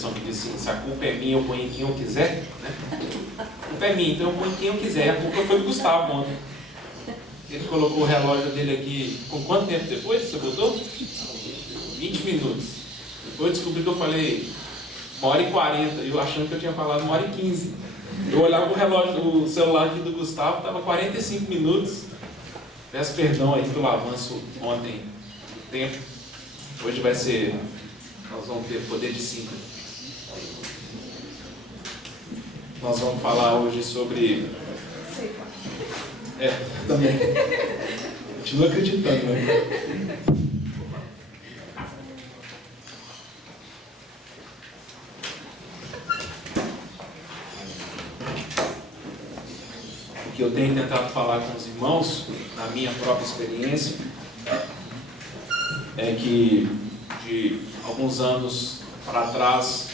expressão que diz assim: se a culpa é minha, eu ponho em quem eu quiser, né? A culpa é minha, então eu ponho em quem eu quiser. A culpa foi do Gustavo ontem. Ele colocou o relógio dele aqui, com quanto tempo depois você botou? 20 minutos. Depois eu descobri que eu falei 1h40, eu achando que eu tinha falado 1h15. Eu olhava o relógio, o celular aqui do Gustavo, estava 45 minutos. Peço perdão aí pelo avanço ontem do tempo. Hoje vai ser, nós vamos ter poder de síntese. Nós vamos falar hoje sobre... também. Continuo acreditando, né? O que eu tenho tentado falar com os irmãos, na minha própria experiência, é que de alguns anos para trás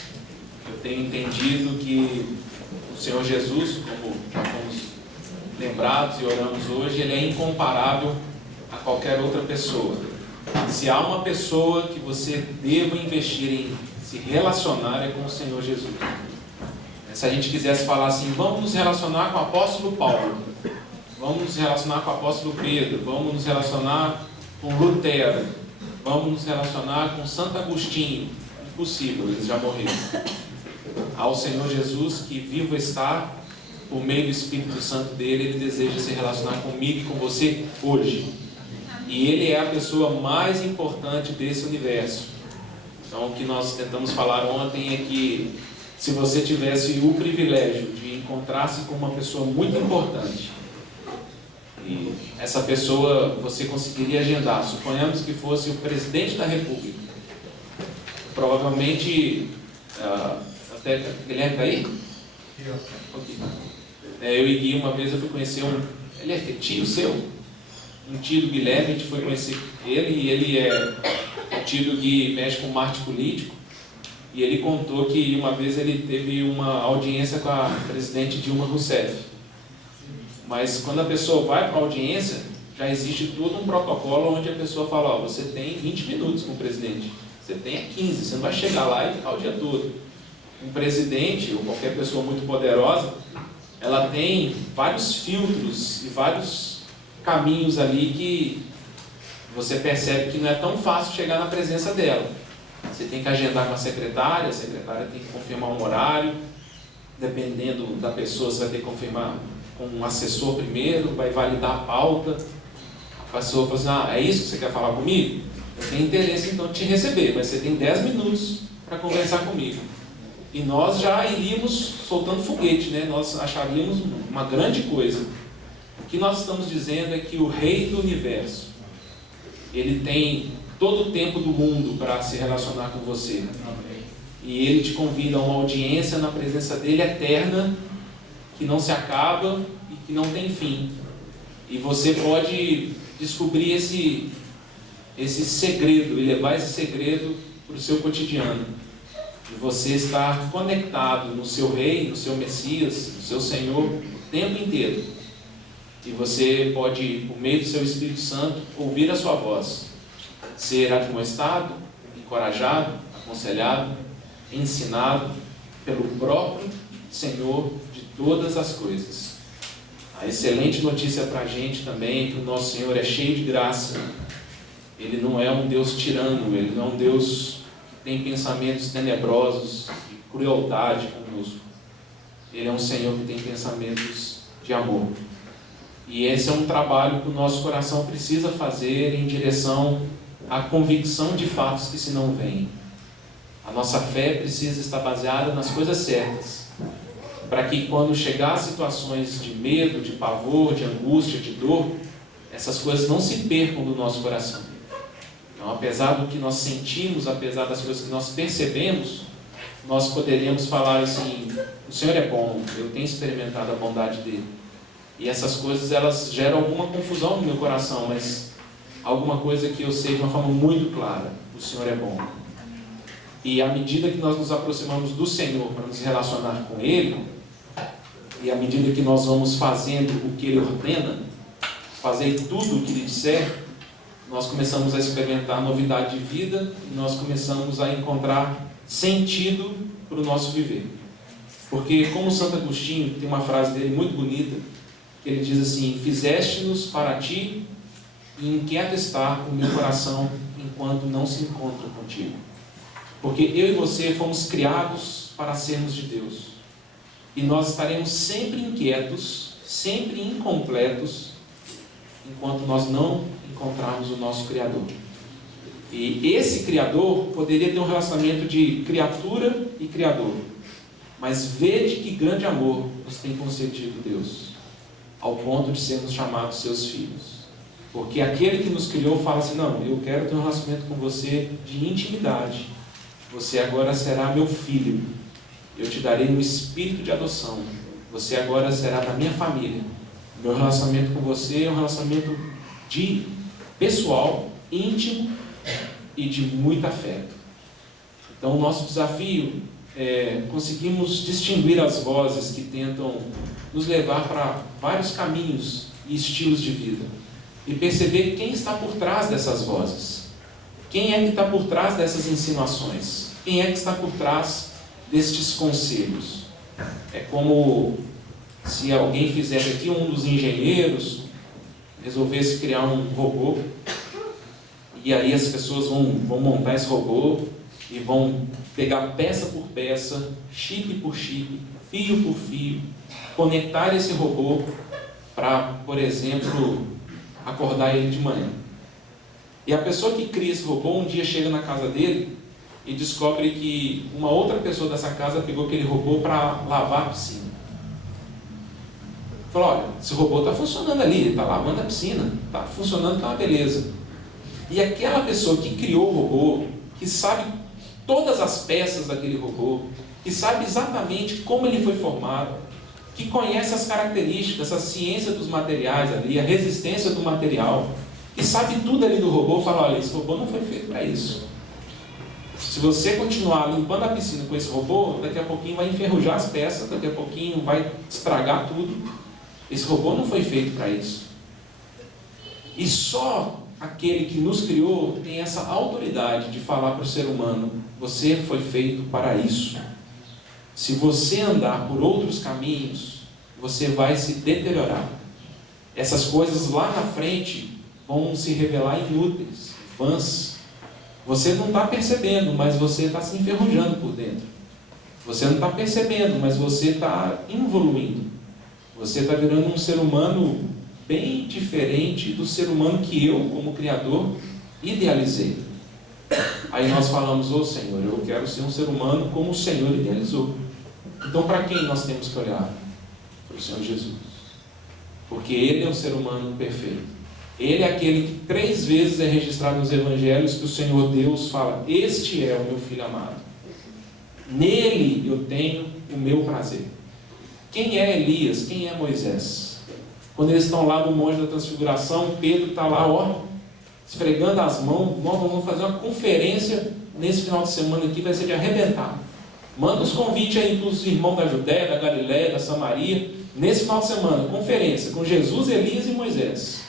eu tenho entendido que o Senhor Jesus, como já fomos lembrados e oramos hoje, Ele é incomparável a qualquer outra pessoa. Se há uma pessoa que você deva investir em se relacionar, é com o Senhor Jesus. Se a gente quisesse falar assim, vamos nos relacionar com o apóstolo Paulo, vamos nos relacionar com o apóstolo Pedro, vamos nos relacionar com Lutero, vamos nos relacionar com Santo Agostinho, impossível, eles já morreram. Ao Senhor Jesus, que vivo está, por meio do Espírito Santo dele, Ele deseja se relacionar comigo e com você hoje. E Ele é a pessoa mais importante desse universo. Então, o que nós tentamos falar ontem é que se você tivesse o privilégio de encontrar-se com uma pessoa muito importante, e essa pessoa você conseguiria agendar, suponhamos que fosse o presidente da República, provavelmente, até Guilherme está aí? Eu e Gui, uma vez eu fui conhecer ele é tio seu? Um tio do Guilherme, a gente foi conhecer ele, e ele é um tio do Gui, mexe com marketing político, e ele contou que uma vez ele teve uma audiência com a presidente Dilma Rousseff. Mas quando a pessoa vai para a audiência, já existe todo um protocolo onde a pessoa fala, ó, você tem 20 minutos com o presidente, você tem 15, você não vai chegar lá e ficar o dia todo. Um presidente, ou qualquer pessoa muito poderosa, ela tem vários filtros e vários caminhos ali que você percebe que não é tão fácil chegar na presença dela. Você tem que agendar com a secretária tem que confirmar um horário, dependendo da pessoa, você vai ter que confirmar com um assessor primeiro, vai validar a pauta. A pessoa fala assim, é isso que você quer falar comigo? Eu tenho interesse então de te receber, mas você tem 10 minutos para conversar comigo. E nós já iríamos soltando foguete, né? Nós acharíamos uma grande coisa. O que nós estamos dizendo é que o Rei do Universo, Ele tem todo o tempo do mundo para se relacionar com você. E Ele te convida a uma audiência na presença dEle eterna, que não se acaba e que não tem fim. E você pode descobrir esse segredo e levar esse segredo para o seu cotidiano. De você estar conectado no seu Rei, no seu Messias, no seu Senhor, o tempo inteiro. E você pode, por meio do seu Espírito Santo, ouvir a sua voz, ser admoestado, encorajado, aconselhado, ensinado pelo próprio Senhor de todas as coisas. A excelente notícia para a gente também é que o nosso Senhor é cheio de graça. Ele não é um Deus tirano, Ele não é um Deus que tem pensamentos tenebrosos, de crueldade conosco. Ele é um Senhor que tem pensamentos de amor. E esse é um trabalho que o nosso coração precisa fazer em direção à convicção de fatos que se não veem. A nossa fé precisa estar baseada nas coisas certas, para que quando chegar situações de medo, de pavor, de angústia, de dor, essas coisas não se percam do nosso coração. Então, apesar do que nós sentimos, apesar das coisas que nós percebemos, nós poderíamos falar assim, o Senhor é bom, eu tenho experimentado a bondade dEle. E essas coisas, elas geram alguma confusão no meu coração, mas alguma coisa que eu sei de uma forma muito clara, o Senhor é bom. E à medida que nós nos aproximamos do Senhor para nos relacionar com Ele, e à medida que nós vamos fazendo o que Ele ordena, fazer tudo o que Ele disser, nós começamos a experimentar novidade de vida, e nós começamos a encontrar sentido para o nosso viver. Porque, como Santo Agostinho, tem uma frase dele muito bonita, que ele diz assim: fizeste-nos para ti, e inquieto está o meu coração enquanto não se encontra contigo. Porque eu e você fomos criados para sermos de Deus. E nós estaremos sempre inquietos, sempre incompletos, enquanto nós não encontrarmos o nosso Criador. E esse Criador poderia ter um relacionamento de criatura e Criador. Mas vede que grande amor nos tem concedido Deus, ao ponto de sermos chamados seus filhos. Porque aquele que nos criou fala assim: não, eu quero ter um relacionamento com você de intimidade. Você agora será meu filho. Eu te darei um espírito de adoção. Você agora será da minha família. Meu relacionamento com você é um relacionamento de pessoal, íntimo e de muito afeto. Então o nosso desafio é conseguirmos distinguir as vozes que tentam nos levar para vários caminhos e estilos de vida. E perceber quem está por trás dessas vozes. Quem é que está por trás dessas insinuações? Quem é que está por trás destes conselhos? É como se alguém fizesse aqui, um dos engenheiros resolvesse criar um robô, e aí as pessoas vão montar esse robô e vão pegar peça por peça, chip por chip, fio por fio, conectar esse robô para, por exemplo, acordar ele de manhã. E a pessoa que cria esse robô um dia chega na casa dele e descobre que uma outra pessoa dessa casa pegou aquele robô para lavar a piscina. Falou: olha, esse robô está funcionando ali, ele está lavando a piscina, está funcionando, está uma beleza. E aquela pessoa que criou o robô, que sabe todas as peças daquele robô, que sabe exatamente como ele foi formado, que conhece as características, a ciência dos materiais ali, a resistência do material, que sabe tudo ali do robô, fala: olha, esse robô não foi feito para isso. Se você continuar limpando a piscina com esse robô, daqui a pouquinho vai enferrujar as peças, daqui a pouquinho vai estragar tudo. Esse robô não foi feito para isso. E só aquele que nos criou tem essa autoridade de falar para o ser humano: você foi feito para isso. Se você andar por outros caminhos, você vai se deteriorar. Essas coisas lá na frente vão se revelar inúteis, vãs. Você não está percebendo, mas você está se enferrujando por dentro. Você não está percebendo, mas você está evoluindo. Você está virando um ser humano bem diferente do ser humano que eu, como Criador, idealizei. Aí nós falamos: ô Senhor, eu quero ser um ser humano como o Senhor idealizou. Então para quem nós temos que olhar? Para o Senhor Jesus. Porque Ele é o ser humano perfeito. Ele é aquele que 3 vezes é registrado nos Evangelhos que o Senhor Deus fala: este é o meu Filho amado. Nele eu tenho o meu prazer. Quem é Elias? Quem é Moisés? Quando eles estão lá no Monte da Transfiguração, Pedro está lá, esfregando as mãos. Nós vamos fazer uma conferência nesse final de semana aqui, vai ser de arrebentar. Manda os convites aí para os irmãos da Judéia, da Galiléia, da Samaria, nesse final de semana, conferência com Jesus, Elias e Moisés.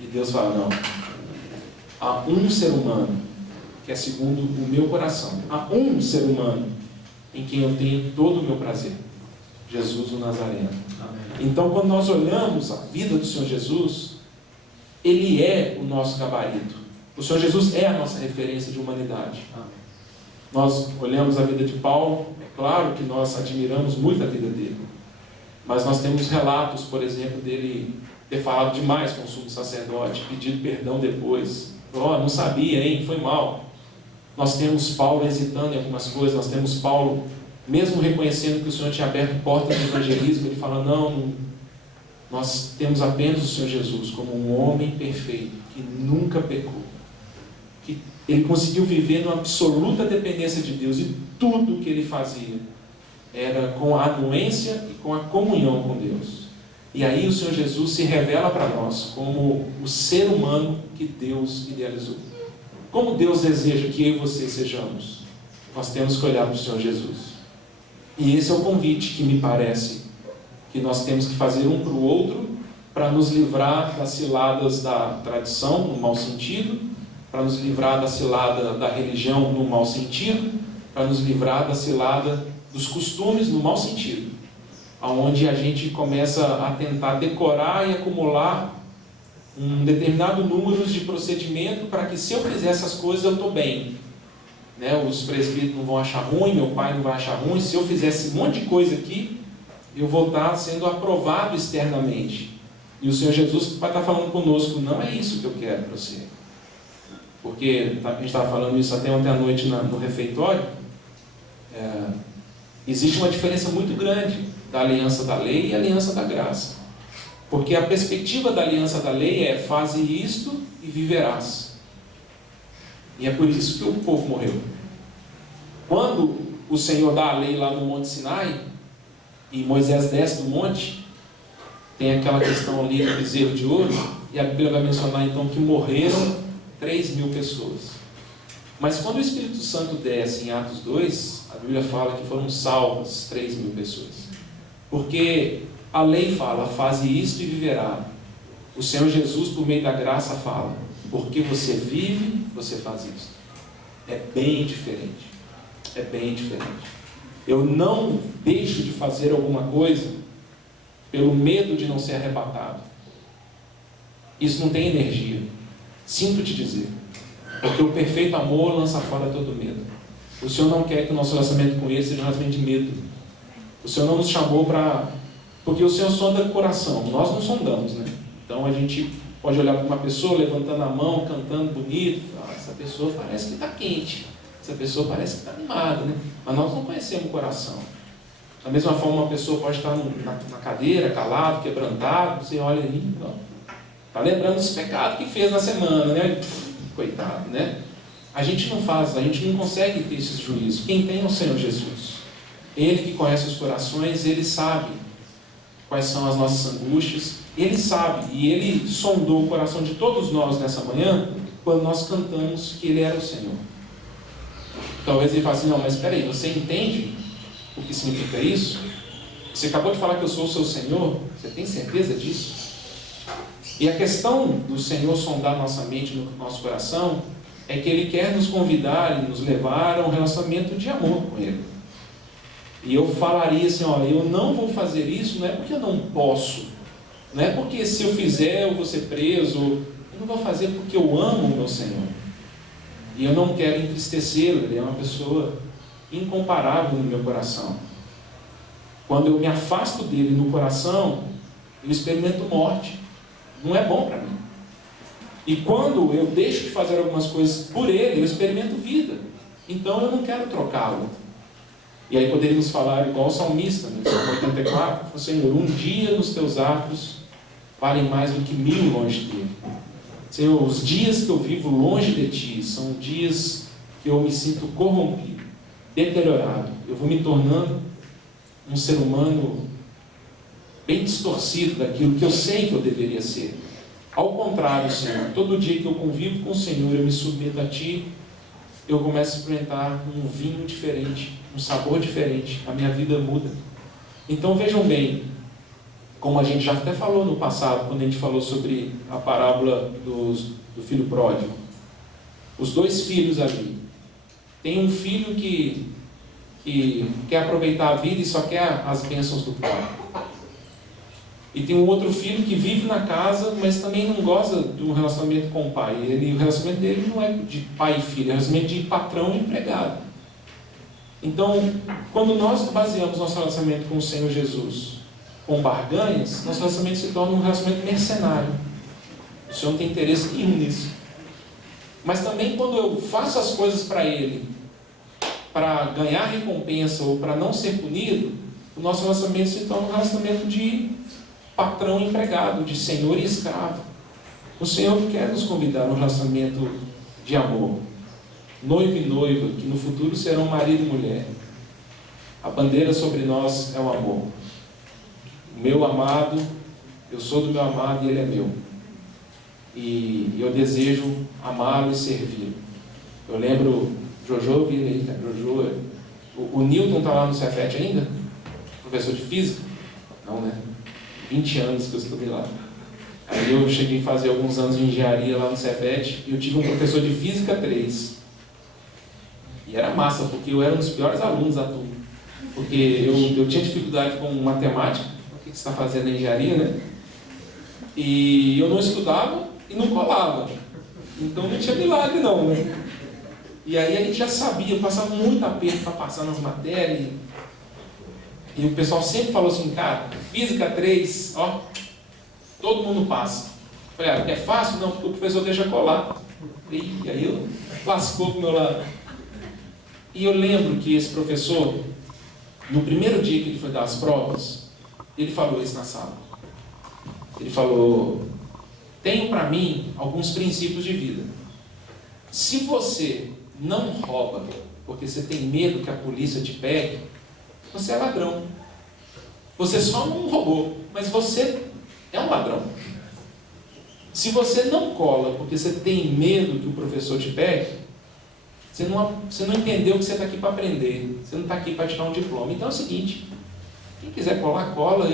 E Deus fala: não, há um ser humano que é segundo o meu coração. Há um ser humano em quem eu tenho todo o meu prazer: Jesus o Nazareno. Amém. Então, quando nós olhamos a vida do Senhor Jesus, Ele é o nosso gabarito. O Senhor Jesus é a nossa referência de humanidade. Amém. Nós olhamos a vida de Paulo, é claro que nós admiramos muito a vida dele, mas nós temos relatos, por exemplo, dele ter falado demais com o sumo sacerdote, pedido perdão depois. Não sabia, hein? Foi mal. Nós temos Paulo hesitando em algumas coisas, nós temos Paulo, mesmo reconhecendo que o Senhor tinha aberto portas de evangelismo, ele fala: não, nós temos apenas o Senhor Jesus como um homem perfeito, que nunca pecou, que ele conseguiu viver numa absoluta dependência de Deus, e tudo que ele fazia era com a anuência e com a comunhão com Deus. E aí o Senhor Jesus se revela para nós como o ser humano que Deus idealizou. Como Deus deseja que eu e você sejamos, nós temos que olhar para o Senhor Jesus. E esse é o convite que me parece que nós temos que fazer um para o outro, para nos livrar das ciladas da tradição, no mau sentido, para nos livrar da cilada da religião, no mau sentido, para nos livrar da cilada dos costumes no mau sentido, onde a gente começa a tentar decorar e acumular um determinado número de procedimento para que, se eu fizer essas coisas, eu estou bem. Né? Os presbíteros não vão achar ruim, meu pai não vai achar ruim. Se eu fizesse um monte de coisa aqui, eu vou estar sendo aprovado externamente. E o Senhor Jesus vai estar falando conosco: não é isso que eu quero para você. Porque a gente estava falando isso até ontem à noite no refeitório. Existe uma diferença muito grande da aliança da lei e a aliança da graça. Porque a perspectiva da aliança da lei é: faze isto e viverás. E é por isso que o povo morreu. Quando o Senhor dá a lei lá no Monte Sinai, e Moisés desce do monte, tem aquela questão ali do bezerro de ouro, e a Bíblia vai mencionar então que morreram 3.000 pessoas. Mas quando o Espírito Santo desce em Atos 2, a Bíblia fala que foram salvas 3.000 pessoas. Porque a lei fala: faze isto e viverá. O Senhor Jesus, por meio da graça, fala: porque você vive, você faz isto. É bem diferente. É bem diferente. Eu não deixo de fazer alguma coisa pelo medo de não ser arrebatado. Isso não tem energia. Sinto te dizer. Porque o perfeito amor lança fora todo medo. O Senhor não quer que o nosso relacionamento com Ele seja um relacionamento de medo. O Senhor não nos chamou para... Porque o Senhor sonda o coração. Nós não sondamos, né? Então a gente pode olhar para uma pessoa levantando a mão, cantando bonito. Essa pessoa parece que está quente. Essa pessoa parece que está animada, né? Mas nós não conhecemos o coração. Da mesma forma, uma pessoa pode estar na cadeira, calado, quebrantado. Você olha ali, está lembrando dos pecados que fez na semana, né? Coitado, né? A gente não faz, a gente não consegue ter esses juízos. Quem tem é o Senhor Jesus. Ele que conhece os corações, Ele sabe quais são as nossas angústias. Ele sabe, e Ele sondou o coração de todos nós nessa manhã, quando nós cantamos que Ele era o Senhor. Talvez Ele fale assim: não, mas espera aí, você entende o que significa isso? Você acabou de falar que eu sou o seu Senhor, você tem certeza disso? E a questão do Senhor sondar nossa mente no nosso coração é que Ele quer nos convidar e nos levar a um relacionamento de amor com Ele. E eu falaria assim: olha, eu não vou fazer isso, não é porque eu não posso, não é porque se eu fizer eu vou ser preso, eu não vou fazer porque eu amo o meu Senhor. E eu não quero entristecê-lo, Ele é uma pessoa incomparável no meu coração. Quando eu me afasto dele no coração, eu experimento morte. Não é bom para mim. E quando eu deixo de fazer algumas coisas por Ele, eu experimento vida. Então eu não quero trocá-lo. E aí poderíamos falar igual o salmista, no Salmo 84, Senhor, um dia nos teus atos valem mais do que 1000 longe de Ti. Senhor, os dias que eu vivo longe de Ti são dias que eu me sinto corrompido, deteriorado. Eu vou me tornando um ser humano bem distorcido daquilo que eu sei que eu deveria ser. Ao contrário, Senhor, todo dia que eu convivo com o Senhor, eu me submeto a Ti, eu começo a experimentar um vinho diferente, um sabor diferente, a minha vida muda. Então vejam bem, como a gente já até falou no passado, quando a gente falou sobre a parábola do filho pródigo. Os 2 filhos ali. Tem um filho que quer aproveitar a vida e só quer as bênçãos do pai. E tem um outro filho que vive na casa, mas também não gosta de um relacionamento com o pai. O relacionamento dele não é de pai e filho, é um relacionamento de patrão e empregado. Então, quando nós baseamos nosso relacionamento com o Senhor Jesus com barganhas, nosso relacionamento se torna um relacionamento mercenário. O Senhor não tem interesse nenhum nisso. Mas também quando eu faço as coisas para Ele, para ganhar recompensa ou para não ser punido, o nosso relacionamento se torna um relacionamento de patrão e empregado, de senhor e escravo. O Senhor quer nos convidar a um relacionamento de amor. Noivo e noiva, que no futuro serão marido e mulher. A bandeira sobre nós é o amor. O meu amado, eu sou do meu amado e ele é meu. E eu desejo amá-lo e servi-lo. Eu lembro, Jojo, vira aí, né? Jojo, o Newton está lá no Cefet ainda? Professor de física? Não, né? 20 anos que eu estudei lá. Aí eu cheguei a fazer alguns anos de engenharia lá no Cefet e eu tive um professor de física 3. E era massa, porque eu era um dos piores alunos da turma. Porque eu tinha dificuldade com matemática, o que você está fazendo em engenharia, né? E eu não estudava e não colava. Então não tinha milagre não, né? E aí a gente já sabia, eu passava muito aperto para passar nas matérias. E o pessoal sempre falou assim, cara, física 3, ó, todo mundo passa. Eu falei, é fácil? Não, porque o professor deixa colar. E aí eu lascou pro meu lado. E eu lembro que esse professor, no primeiro dia que ele foi dar as provas, ele falou isso na sala. Ele falou, tenho para mim alguns princípios de vida. Se você não rouba porque você tem medo que a polícia te pegue, você é ladrão. Você só não roubou, mas você é um ladrão. Se você não cola porque você tem medo que o professor te pegue, você não entendeu que você está aqui para aprender. Você não está aqui para tirar um diploma. Então é o seguinte, quem quiser colar, cola.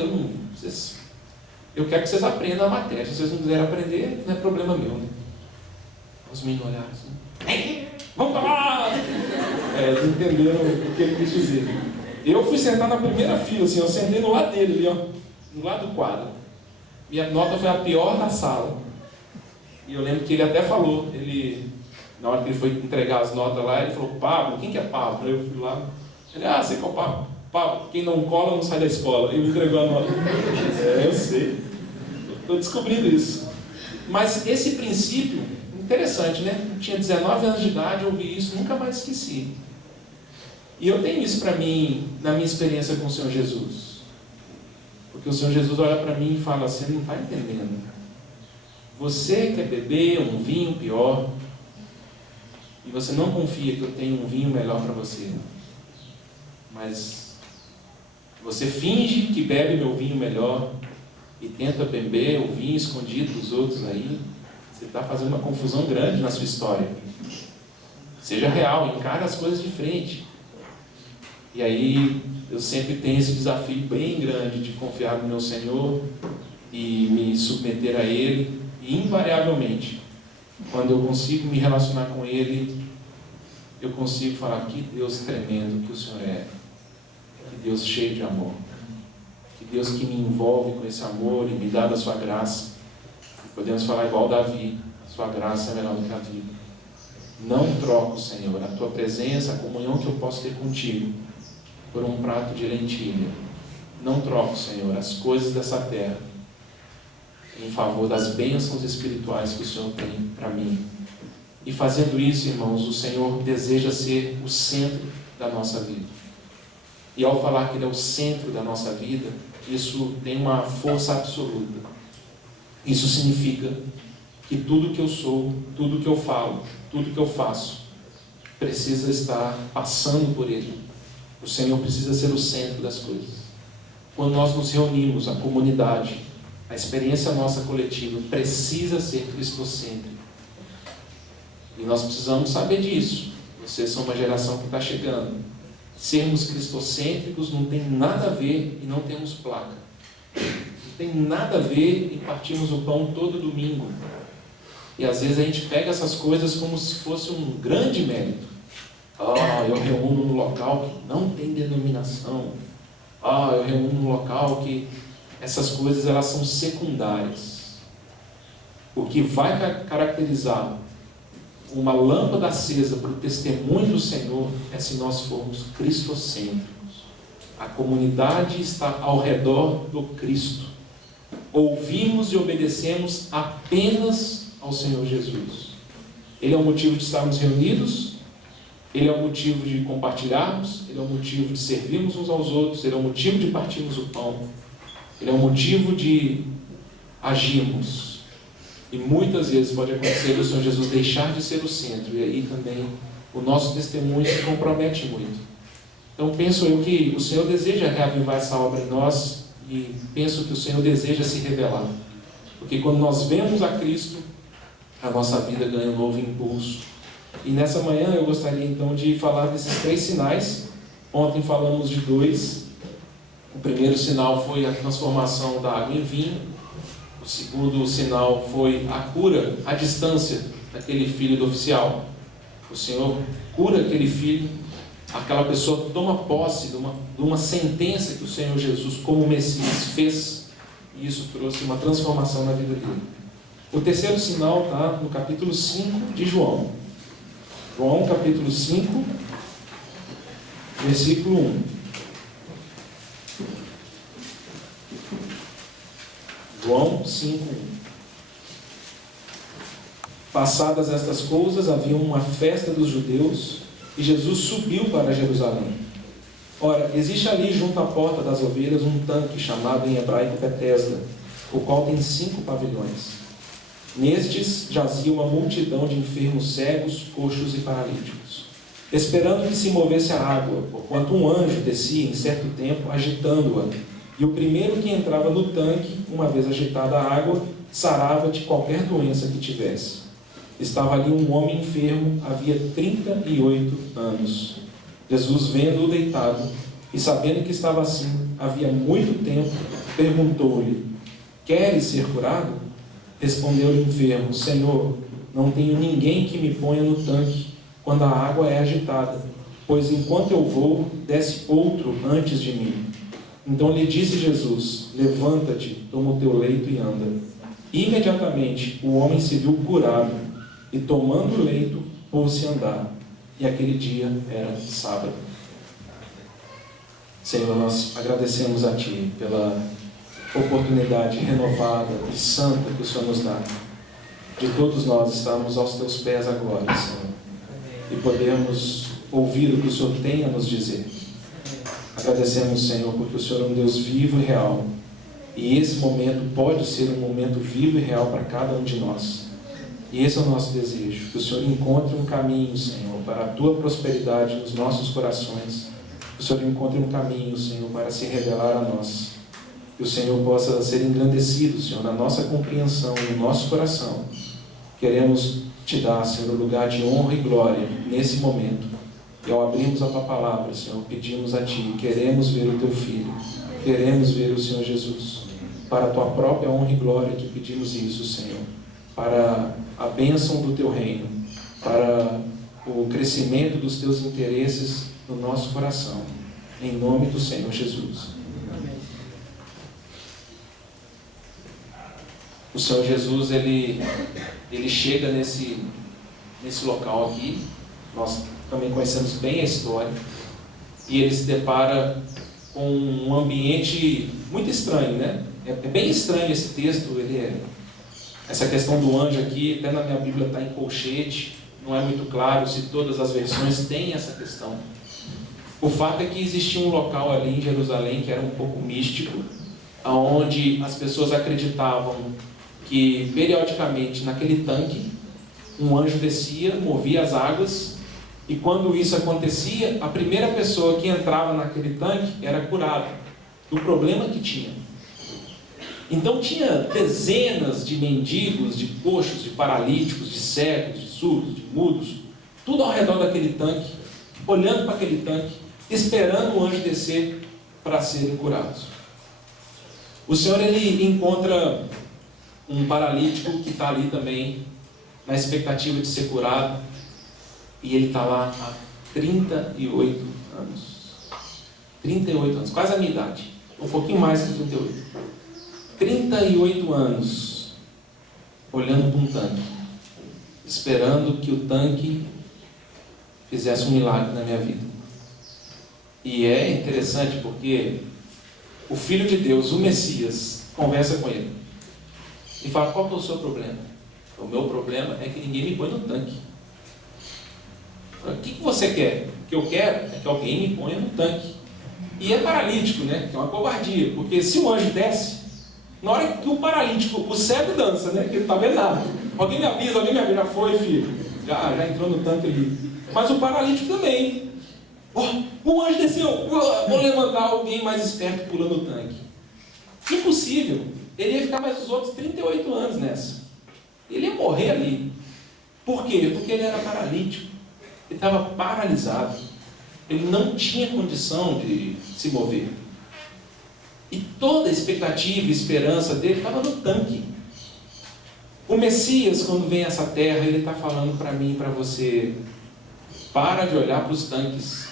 Eu quero que vocês aprendam a matéria. Se vocês não quiserem aprender, não é problema meu, né? Os meninos olharam assim, vamos colar! Eles entenderam o que ele quis dizer. Eu fui sentar na primeira fila, assim, eu sentei no lado dele ali, ó, no lado do quadro. Minha nota foi a pior da sala. E eu lembro que ele até falou, na hora que ele foi entregar as notas lá, ele falou, Pablo, quem que é Pablo? Aí eu fui lá, ele, sei que é o Pablo. Pablo, quem não cola não sai da escola. Ele me entregou a nota. Eu sei. Estou descobrindo isso. Mas esse princípio, interessante, né? Eu tinha 19 anos de idade, eu ouvi isso, nunca mais esqueci. E eu tenho isso para mim, na minha experiência com o Senhor Jesus. Porque o Senhor Jesus olha para mim e fala assim, não está entendendo. Você quer beber um vinho pior, e você não confia que eu tenho um vinho melhor para você. Mas você finge que bebe meu vinho melhor e tenta beber o vinho escondido dos outros aí. Você está fazendo uma confusão grande na sua história. Seja real, encare as coisas de frente. E aí eu sempre tenho esse desafio bem grande de confiar no meu Senhor e me submeter a Ele. E invariavelmente, quando eu consigo me relacionar com Ele, eu consigo falar, que Deus tremendo que o Senhor é. Que Deus cheio de amor. Que Deus que me envolve com esse amor e me dá da sua graça. Podemos falar igual Davi, a sua graça é melhor do que a vida. Não troco, Senhor, a tua presença, a comunhão que eu posso ter contigo, por um prato de lentilha. Não troco, Senhor, as coisas dessa terra em favor das bênçãos espirituais que o Senhor tem para mim. E fazendo isso, irmãos, o Senhor deseja ser o centro da nossa vida. E ao falar que Ele é o centro da nossa vida, isso tem uma força absoluta. Isso significa que tudo que eu sou, tudo que eu falo, tudo que eu faço, precisa estar passando por Ele. O Senhor precisa ser o centro das coisas. Quando nós nos reunimos, a comunidade, a experiência nossa coletiva precisa ser cristocêntrica. E nós precisamos saber disso. Vocês são uma geração que está chegando. Sermos cristocêntricos não tem nada a ver e não temos placa. Não tem nada a ver em partirmos o pão todo domingo. E às vezes a gente pega essas coisas como se fosse um grande mérito. Eu reúno no local que não tem denominação. Eu reúno no local que essas coisas elas são secundárias. O que vai caracterizar uma lâmpada acesa para o testemunho do Senhor é se nós formos cristocêntricos. A comunidade está ao redor do Cristo. Ouvimos e obedecemos apenas ao Senhor Jesus. Ele é o motivo de estarmos reunidos, Ele é o motivo de compartilharmos, Ele é o motivo de servirmos uns aos outros, Ele é o motivo de partirmos o pão, Ele é o motivo de agirmos. E muitas vezes pode acontecer o Senhor Jesus deixar de ser o centro, e aí também o nosso testemunho se compromete muito. Então penso eu que o Senhor deseja reavivar essa obra em nós, e penso que o Senhor deseja se revelar. Porque quando nós vemos a Cristo, a nossa vida ganha um novo impulso. E nessa manhã eu gostaria então de falar desses 3 sinais. Ontem falamos de 2. O primeiro sinal foi a transformação da água em vinho. O segundo sinal foi a cura à distância daquele filho do oficial. O Senhor cura aquele filho, aquela pessoa toma posse de uma sentença que o Senhor Jesus, como Messias, fez, e isso trouxe uma transformação na vida dele. O terceiro sinal está no capítulo 5 de João. João, capítulo 5, versículo 1. João 5, 1. Passadas estas coisas, havia uma festa dos judeus, e Jesus subiu para Jerusalém. Ora, existe ali junto à porta das ovelhas um tanque, chamado em hebraico Betesda, o qual tem 5 pavilhões. Nestes jazia uma multidão de enfermos cegos, coxos e paralíticos, esperando que se movesse a água, porquanto um anjo descia em certo tempo, agitando-a. E o primeiro que entrava no tanque, uma vez agitada a água, sarava de qualquer doença que tivesse. Estava ali um homem enfermo, havia 38 anos. Jesus, vendo-o deitado, e sabendo que estava assim, havia muito tempo, perguntou-lhe: queres ser curado? Respondeu-lhe o enfermo: Senhor, não tenho ninguém que me ponha no tanque, quando a água é agitada, pois enquanto eu vou, desce outro antes de mim. Então lhe disse Jesus: levanta-te, toma o teu leito e anda. Imediatamente o homem se viu curado, e tomando o leito, pôs-se a andar. E aquele dia era sábado. Senhor, nós agradecemos a Ti pela oportunidade renovada e santa que o Senhor nos dá, de todos nós estarmos aos Teus pés agora, Senhor, e podermos ouvir o que o Senhor tem a nos dizer. Agradecemos, Senhor, porque o Senhor é um Deus vivo e real, e esse momento pode ser um momento vivo e real para cada um de nós. E esse é o nosso desejo, que o Senhor encontre um caminho, Senhor, para a Tua prosperidade nos nossos corações. Que o Senhor encontre um caminho, Senhor, para se revelar a nós. Que o Senhor possa ser engrandecido, Senhor, na nossa compreensão, no nosso coração. Queremos Te dar, Senhor, o lugar de honra e glória nesse momento. E ao abrirmos a Tua palavra, Senhor, pedimos a Ti, queremos ver o Teu Filho, queremos ver o Senhor Jesus. Para a Tua própria honra e glória que pedimos isso, Senhor. Para a bênção do Teu reino, para o crescimento dos Teus interesses no nosso coração, em nome do Senhor Jesus. O Senhor Jesus, Ele chega nesse local aqui, nós também conhecemos bem a história, e Ele se depara com um ambiente muito estranho, né? É bem estranho esse texto, essa questão do anjo aqui, até na minha Bíblia está em colchete, não é muito claro se todas as versões têm essa questão. O fato é que existia um local ali em Jerusalém que era um pouco místico, onde as pessoas acreditavam que periodicamente naquele tanque um anjo descia, movia as águas, e quando isso acontecia, a primeira pessoa que entrava naquele tanque era curada do problema que tinha. Então tinha dezenas de mendigos, de coxos, de paralíticos, de cegos, de surdos, de mudos, tudo ao redor daquele tanque, olhando para aquele tanque, esperando o anjo descer para serem curados. O Senhor, Ele encontra um paralítico que está ali também, na expectativa de ser curado, e ele está lá há 38 anos. 38 anos, quase a minha idade, um pouquinho mais que 38. 38 anos, olhando para um tanque, esperando que o tanque fizesse um milagre na minha vida. E é interessante porque o Filho de Deus, o Messias, conversa com ele e fala: qual que é o seu problema? O meu problema é que ninguém me põe no tanque. O que você quer? O que eu quero é que alguém me ponha no tanque. E é paralítico, né? Que é uma covardia, porque se o anjo desce, na hora que o paralítico, o cego dança, né? Que ele não está vendo nada. Alguém me avisa, já foi, filho. Já entrou no tanque ali. Mas o paralítico também. O anjo desceu, vou levantar alguém mais esperto pulando o tanque. Impossível. Ele ia ficar mais os outros 38 anos nessa. Ele ia morrer ali. Por quê? Porque ele era paralítico. Ele estava paralisado. Ele não tinha condição de se mover. E toda a expectativa e esperança dele estava no tanque. O Messias, quando vem a essa terra, ele está falando para mim e para você: Para de olhar para os tanques.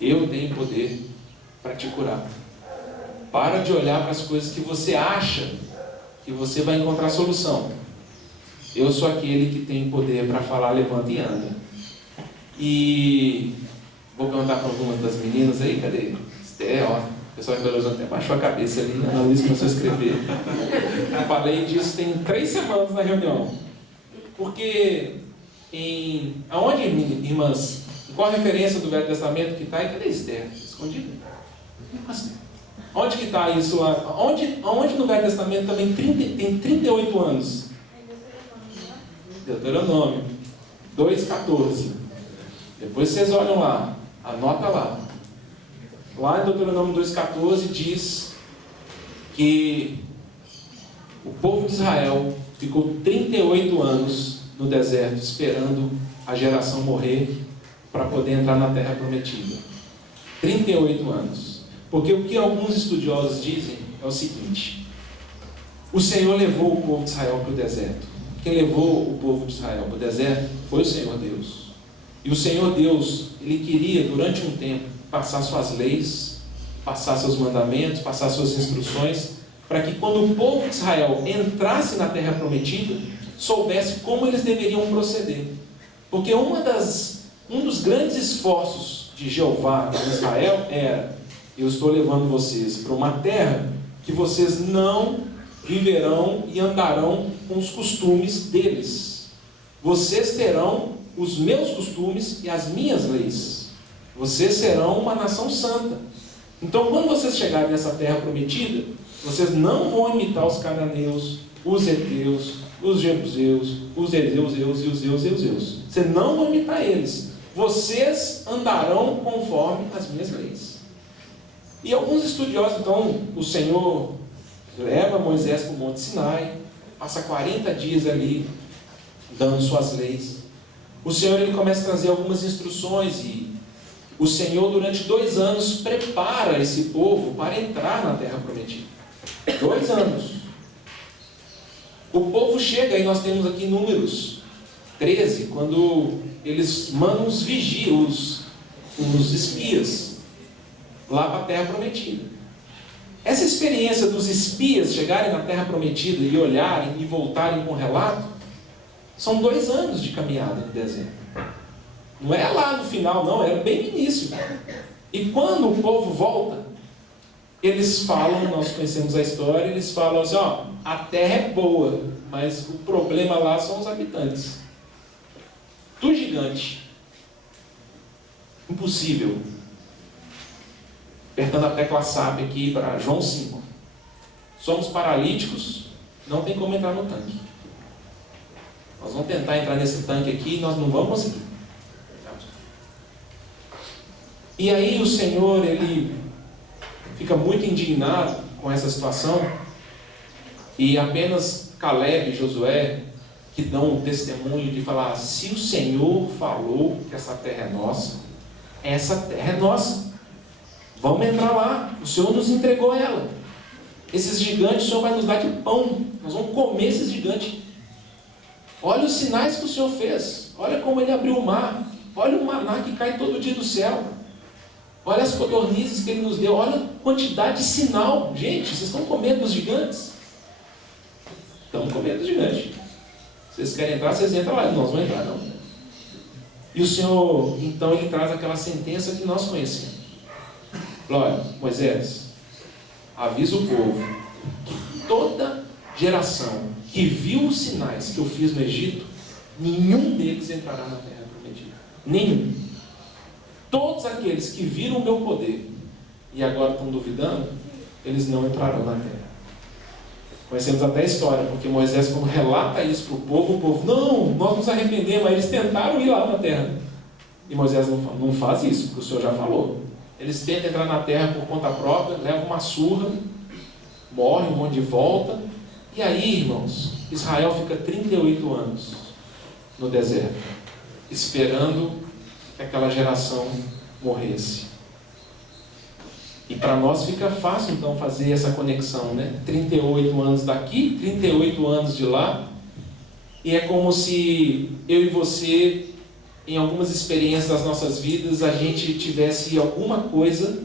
Eu tenho poder para te curar. Para de olhar para as coisas que você acha que você vai encontrar solução. Eu sou aquele que tem poder para falar, levanta e anda. E vou perguntar para algumas das meninas aí, cadê? Esther, ó. O pessoal em Belo Horizonte até baixou a cabeça ali, a Ana Luísa começou a escrever. Eu falei disso tem 3 semanas na reunião. Porque, aonde, irmãs, em qual referência do Velho Testamento que está? E cadê Esther? Escondido? Onde que está isso? Onde no Velho Testamento também tem 38 anos? Deuteronômio 2,14. Depois vocês olham lá, anota lá. Lá em Deuteronômio 2,14 diz que o povo de Israel ficou 38 anos no deserto esperando a geração morrer para poder entrar na terra prometida. 38 anos. Porque o que alguns estudiosos dizem é o seguinte: o Senhor levou o povo de Israel para o deserto. Quem levou o povo de Israel para o deserto foi o Senhor Deus. E o Senhor Deus, Ele queria durante um tempo passar suas leis, passar seus mandamentos, passar suas instruções, para que quando o povo de Israel entrasse na terra prometida, soubesse como eles deveriam proceder. Porque um dos grandes esforços de Jeová em Israel era: eu estou levando vocês para uma terra que vocês não viverão e andarão com os costumes deles. Vocês terão os meus costumes e as minhas leis. Vocês serão uma nação santa. Então, quando vocês chegarem nessa terra prometida, vocês não vão imitar os cananeus, os heteus, os jebuseus, os ezeus e os euseus. Vocês não vão imitar eles. Vocês andarão conforme as minhas leis. E alguns estudiosos, então, o Senhor leva Moisés para o Monte Sinai, passa 40 dias ali, dando suas leis. O Senhor, ele começa a trazer algumas instruções, e o Senhor, durante 2 anos, prepara esse povo para entrar na terra prometida. 2 anos. O povo chega, e nós temos aqui Números 13, quando eles mandam os vigias, os espias, lá para a terra prometida. Essa experiência dos espias chegarem na terra prometida e olharem e voltarem com relato, são 2 anos de caminhada no deserto. Não é lá no final, não, era bem no início. E quando o povo volta, eles falam, nós conhecemos a história, eles falam assim: ó, a terra é boa, mas o problema lá são os habitantes. Tu gigante, impossível. Apertando a tecla SAP aqui para João 5. Somos paralíticos, não tem como entrar no tanque. Nós vamos tentar entrar nesse tanque aqui e nós não vamos conseguir. E aí o Senhor, ele fica muito indignado com essa situação, e apenas Caleb e Josué que dão o testemunho de falar: se o Senhor falou que essa terra é nossa, essa terra é nossa. Vamos entrar lá, o Senhor nos entregou ela. Esses gigantes o Senhor vai nos dar de pão, nós vamos comer esses gigantes. Olha os sinais que o Senhor fez, olha como Ele abriu o mar, olha o maná que cai todo dia do céu, olha as codornizes que Ele nos deu, olha a quantidade de sinal. Gente, vocês estão comendo os gigantes? Estão comendo os gigantes. Vocês querem entrar, vocês entram lá, nós vamos entrar não. E o Senhor, então, Ele traz aquela sentença que nós conhecemos. Olha, Moisés, avisa o povo que toda geração que viu os sinais que eu fiz no Egito, nenhum deles entrará na terra prometida. Nenhum. Todos aqueles que viram o meu poder e agora estão duvidando, eles não entrarão na terra. Conhecemos até a história, porque Moisés, quando relata isso para o povo, não, nós nos arrependemos, mas eles tentaram ir lá na terra. E Moisés não faz isso, porque o Senhor já falou. Eles tentam entrar na terra por conta própria, levam uma surra, morrem um monte de volta. E aí, irmãos, Israel fica 38 anos no deserto, esperando que aquela geração morresse. E para nós fica fácil então fazer essa conexão, né? 38 anos daqui, 38 anos de lá. E é como se eu e você em algumas experiências das nossas vidas, a gente tivesse alguma coisa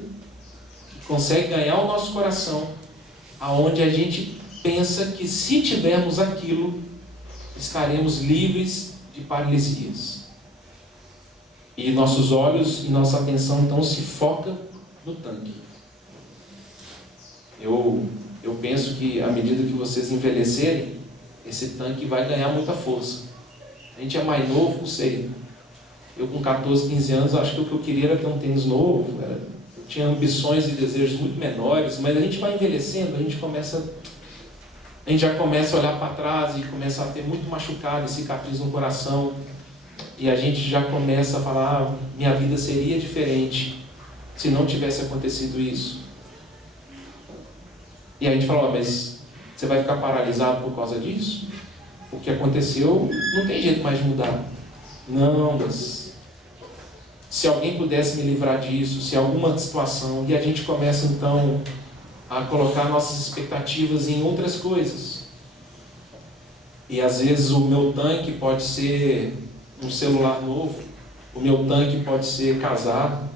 que consegue ganhar o nosso coração, aonde a gente pensa que se tivermos aquilo, estaremos livres de paralisias. E nossos olhos e nossa atenção então se foca no tanque. Eu penso que à medida que vocês envelhecerem, esse tanque vai ganhar muita força. A gente é mais novo, não sei. Eu com 14, 15 anos, acho que o que eu queria era ter um tênis novo. Eu tinha ambições e desejos muito menores, mas a gente vai envelhecendo, a gente já começa a olhar para trás e começa a ter muito machucado e cicatriz no coração. E a gente já começa a falar, minha vida seria diferente se não tivesse acontecido isso. E a gente fala, mas você vai ficar paralisado por causa disso? O que aconteceu, não tem jeito mais de mudar. Não, mas se alguém pudesse me livrar disso, se alguma situação, e a gente começa então a colocar nossas expectativas em outras coisas. E às vezes o meu tanque pode ser um celular novo, o meu tanque pode ser casar.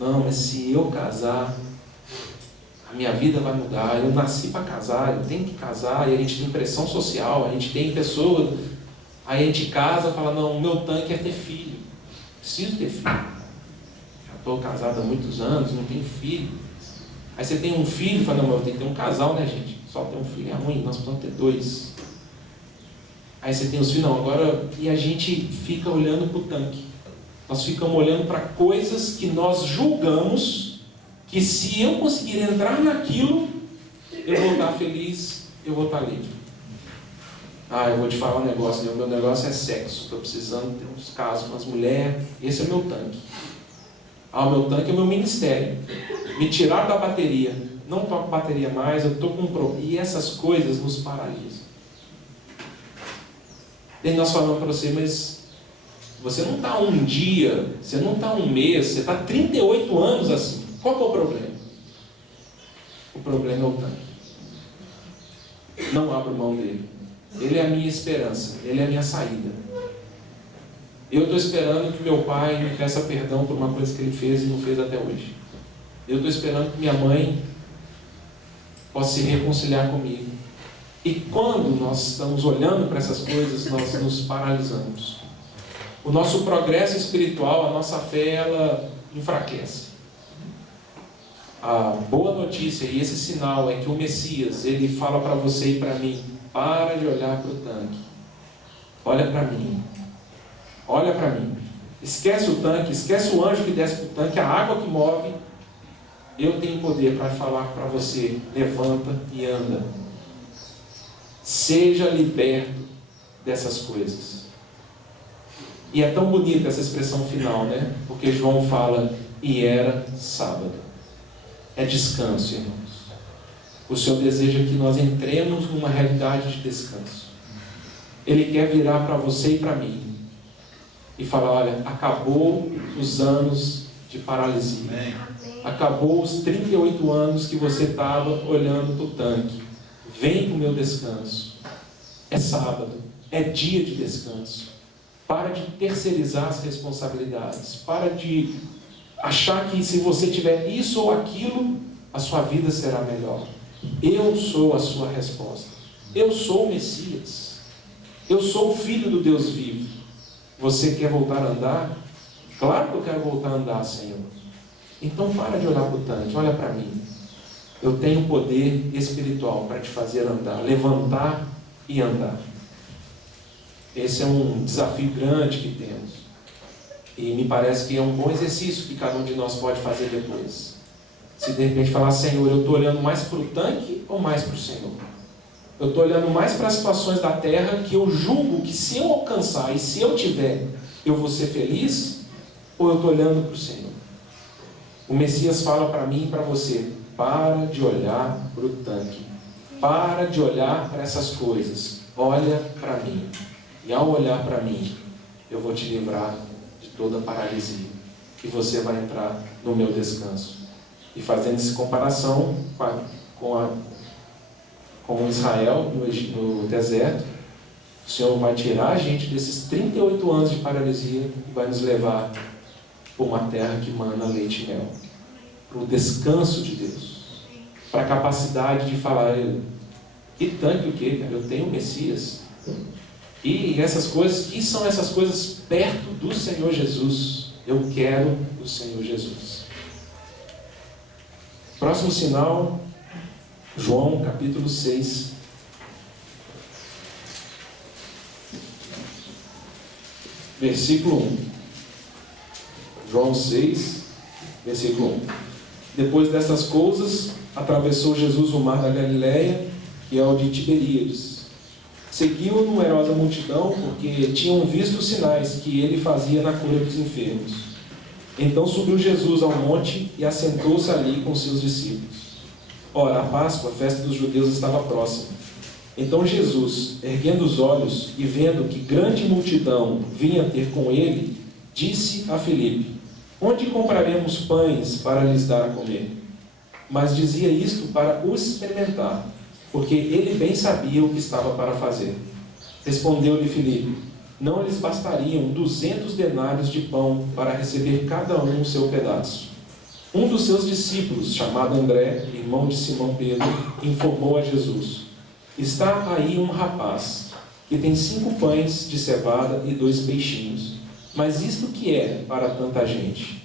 Não, mas se eu casar, a minha vida vai mudar, eu nasci para casar, eu tenho que casar, e a gente tem pressão social, a gente tem pessoas, aí a gente casa e fala, não, o meu tanque é ter filho, preciso ter filho, já estou casado há muitos anos, não tenho filho. Aí você tem um filho e fala, não, mas eu tenho que ter um casal, né, gente? Só ter um filho é ruim, nós precisamos ter 2. Aí você tem os filhos, não, agora... E a gente fica olhando para o tanque. Nós ficamos olhando para coisas que nós julgamos que se eu conseguir entrar naquilo, eu vou estar feliz, eu vou estar livre. Eu vou te falar um negócio, o meu negócio é sexo, estou precisando ter uns casos com as mulheres, esse é o meu tanque. O meu tanque é o meu ministério. Me tiraram da bateria, não toco bateria mais, eu estou com um problema. E essas coisas nos paralisam. E nós falamos para você, mas você não está um dia, você não está um mês, você está 38 anos assim. Qual que é o problema? O problema é o tanque. Não abro mão dele. Ele é a minha esperança, ele é a minha saída. Eu estou esperando que meu pai me peça perdão por uma coisa que ele fez e não fez até hoje. Eu estou esperando que minha mãe possa se reconciliar comigo. E quando nós estamos olhando para essas coisas, nós nos paralisamos. O nosso progresso espiritual, a nossa fé, ela enfraquece. A boa notícia e esse sinal é que o Messias, ele fala para você e para mim, para de olhar para o tanque. Olha para mim. Olha para mim. Esquece o tanque, esquece o anjo que desce para o tanque, a água que move. Eu tenho poder para falar para você, levanta e anda. Seja liberto dessas coisas. E é tão bonita essa expressão final, né? Porque João fala, e era sábado. É descanso, irmãos. O Senhor deseja que nós entremos numa realidade de descanso. Ele quer virar para você e para mim e falar, olha, acabou os anos de paralisia. Amém. Acabou os 38 anos que você estava olhando para o tanque. Vem para o meu descanso. É sábado, é dia de descanso. Para de terceirizar as responsabilidades. Para de achar que se você tiver isso ou aquilo, a sua vida será melhor. Eu sou a sua resposta. Eu sou o Messias. Eu sou o Filho do Deus vivo. Você quer voltar a andar? Claro que eu quero voltar a andar, Senhor. Então para de olhar para o tanque, olha para mim. Eu tenho poder espiritual para te fazer andar, levantar e andar. Esse é um desafio grande que temos. E me parece que é um bom exercício que cada um de nós pode fazer depois. Se de repente falar, Senhor, eu estou olhando mais para o tanque ou mais para o Senhor? Eu estou olhando mais para as situações da terra que eu julgo que se eu alcançar e se eu tiver, eu vou ser feliz? Ou eu estou olhando para o Senhor? O Messias fala para mim e para você, para de olhar para o tanque. Para de olhar para essas coisas. Olha para mim. E ao olhar para mim, eu vou te livrar de toda paralisia. E você vai entrar no meu descanso. E fazendo essa comparação com Israel no deserto, Senhor vai tirar a gente desses 38 anos de paralisia e vai nos levar para uma terra que mana leite e mel, para o descanso de Deus, para a capacidade de falar: que tanque o quê, cara? Eu tenho o Messias. E essas coisas, que são essas coisas perto do Senhor Jesus? Eu quero o Senhor Jesus. Próximo sinal, João capítulo 6. Versículo 1. João 6, versículo 1. Depois dessas coisas, atravessou Jesus o mar da Galileia, que é o de Tiberíades. Seguiu-o numerosa multidão, porque tinham visto os sinais que ele fazia na cura dos enfermos. Então subiu Jesus ao monte e assentou-se ali com seus discípulos. Ora, a Páscoa, a festa dos judeus, estava próxima. Então Jesus, erguendo os olhos e vendo que grande multidão vinha ter com ele, disse a Filipe: onde compraremos pães para lhes dar a comer? Mas dizia isto para o experimentar, porque ele bem sabia o que estava para fazer. Respondeu-lhe Filipe: não lhes bastariam 200 denários de pão para receber cada um o seu pedaço. Um dos seus discípulos, chamado André, irmão de Simão Pedro, informou a Jesus: está aí um rapaz que tem 5 pães de cevada e 2 peixinhos. Mas isto que é para tanta gente?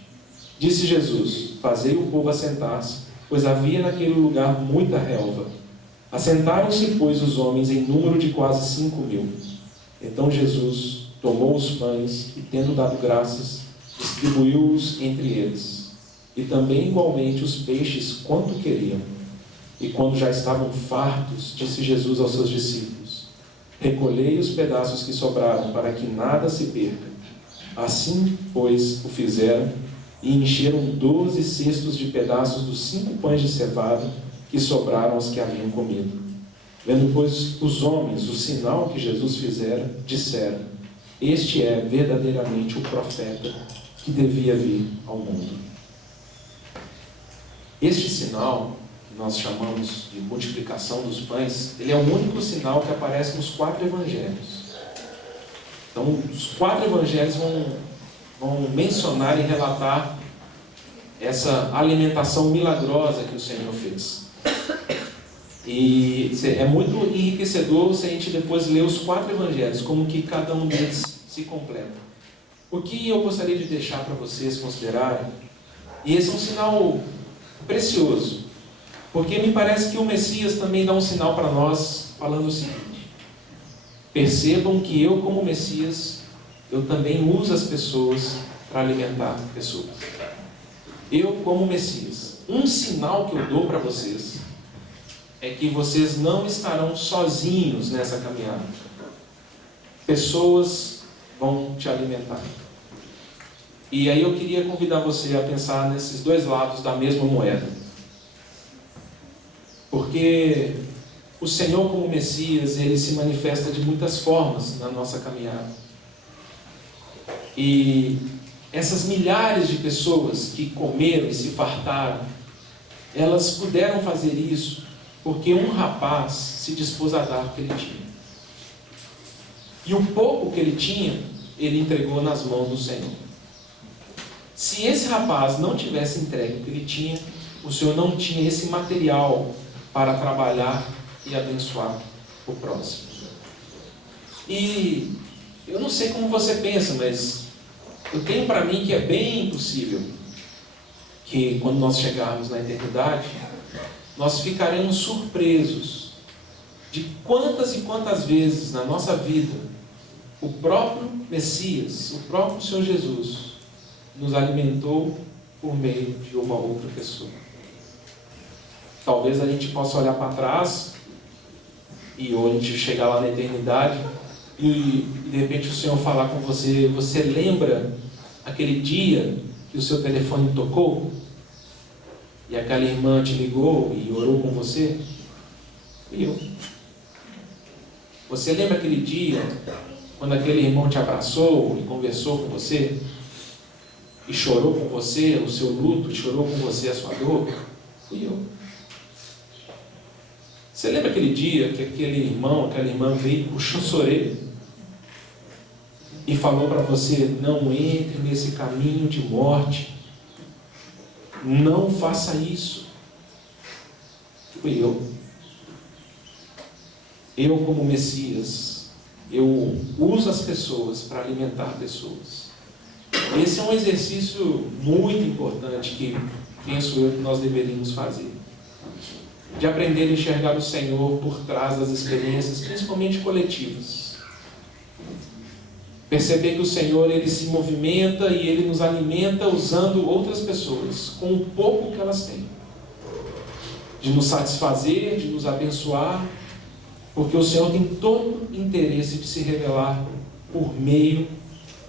Disse Jesus: fazei o povo assentar-se, pois havia naquele lugar muita relva. Assentaram-se, pois, os homens em número de quase 5.000. Então Jesus tomou os pães e, tendo dado graças, distribuiu-os entre eles, e também igualmente os peixes quanto queriam. E quando já estavam fartos, disse Jesus aos seus discípulos: recolhei os pedaços que sobraram, para que nada se perca. Assim, pois, o fizeram, e encheram 12 cestos de pedaços dos 5 pães de cevada que sobraram aos que haviam comido. Vendo, pois, os homens o sinal que Jesus fizera, disseram: este é verdadeiramente o profeta que devia vir ao mundo. Este sinal, que nós chamamos de multiplicação dos pães, ele é o único sinal que aparece nos 4 evangelhos. Então, os 4 evangelhos vão mencionar e relatar essa alimentação milagrosa que o Senhor fez. E é muito enriquecedor se a gente depois ler os 4 evangelhos, como que cada um deles se completa. O que eu gostaria de deixar para vocês considerarem, e esse é um sinal precioso, porque me parece que o Messias também dá um sinal para nós, falando o seguinte: percebam que eu, como Messias, eu também uso as pessoas para alimentar pessoas. Eu, como Messias, um sinal que eu dou para vocês é que vocês não estarão sozinhos nessa caminhada. Pessoas vão te alimentar. E aí eu queria convidar você a pensar nesses 2 lados da mesma moeda. Porque o Senhor, como Messias, ele se manifesta de muitas formas na nossa caminhada. E essas milhares de pessoas que comeram e se fartaram, elas puderam fazer isso porque um rapaz se dispôs a dar o que ele tinha. E o pouco que ele tinha, ele entregou nas mãos do Senhor. Se esse rapaz não tivesse entregue o que ele tinha, o Senhor não tinha esse material para trabalhar e abençoar o próximo. E eu não sei como você pensa, mas eu tenho para mim que é bem possível que quando nós chegarmos na eternidade, nós ficaremos surpresos de quantas e quantas vezes na nossa vida o próprio Messias, o próprio Senhor Jesus, nos alimentou por meio de uma outra pessoa. Talvez a gente possa olhar para trás e ou a gente chegar lá na eternidade e de repente o Senhor falar com você: você lembra aquele dia que o seu telefone tocou? E aquela irmã te ligou e orou com você? E eu. Você lembra aquele dia quando aquele irmão te abraçou e conversou com você? E chorou com você o seu luto, e chorou com você a sua dor? Fui eu. Você lembra aquele dia que aquele irmão, aquela irmã veio e puxou sua orelha e falou para você: não entre nesse caminho de morte, não faça isso. Fui eu. Eu, como Messias, eu uso as pessoas para alimentar pessoas. Esse é um exercício muito importante que penso eu que nós deveríamos fazer. De aprender a enxergar o Senhor por trás das experiências, principalmente coletivas. Perceber que o Senhor, Ele se movimenta e Ele nos alimenta usando outras pessoas, com o pouco que elas têm. De nos satisfazer, de nos abençoar, porque o Senhor tem todo o interesse de se revelar por meio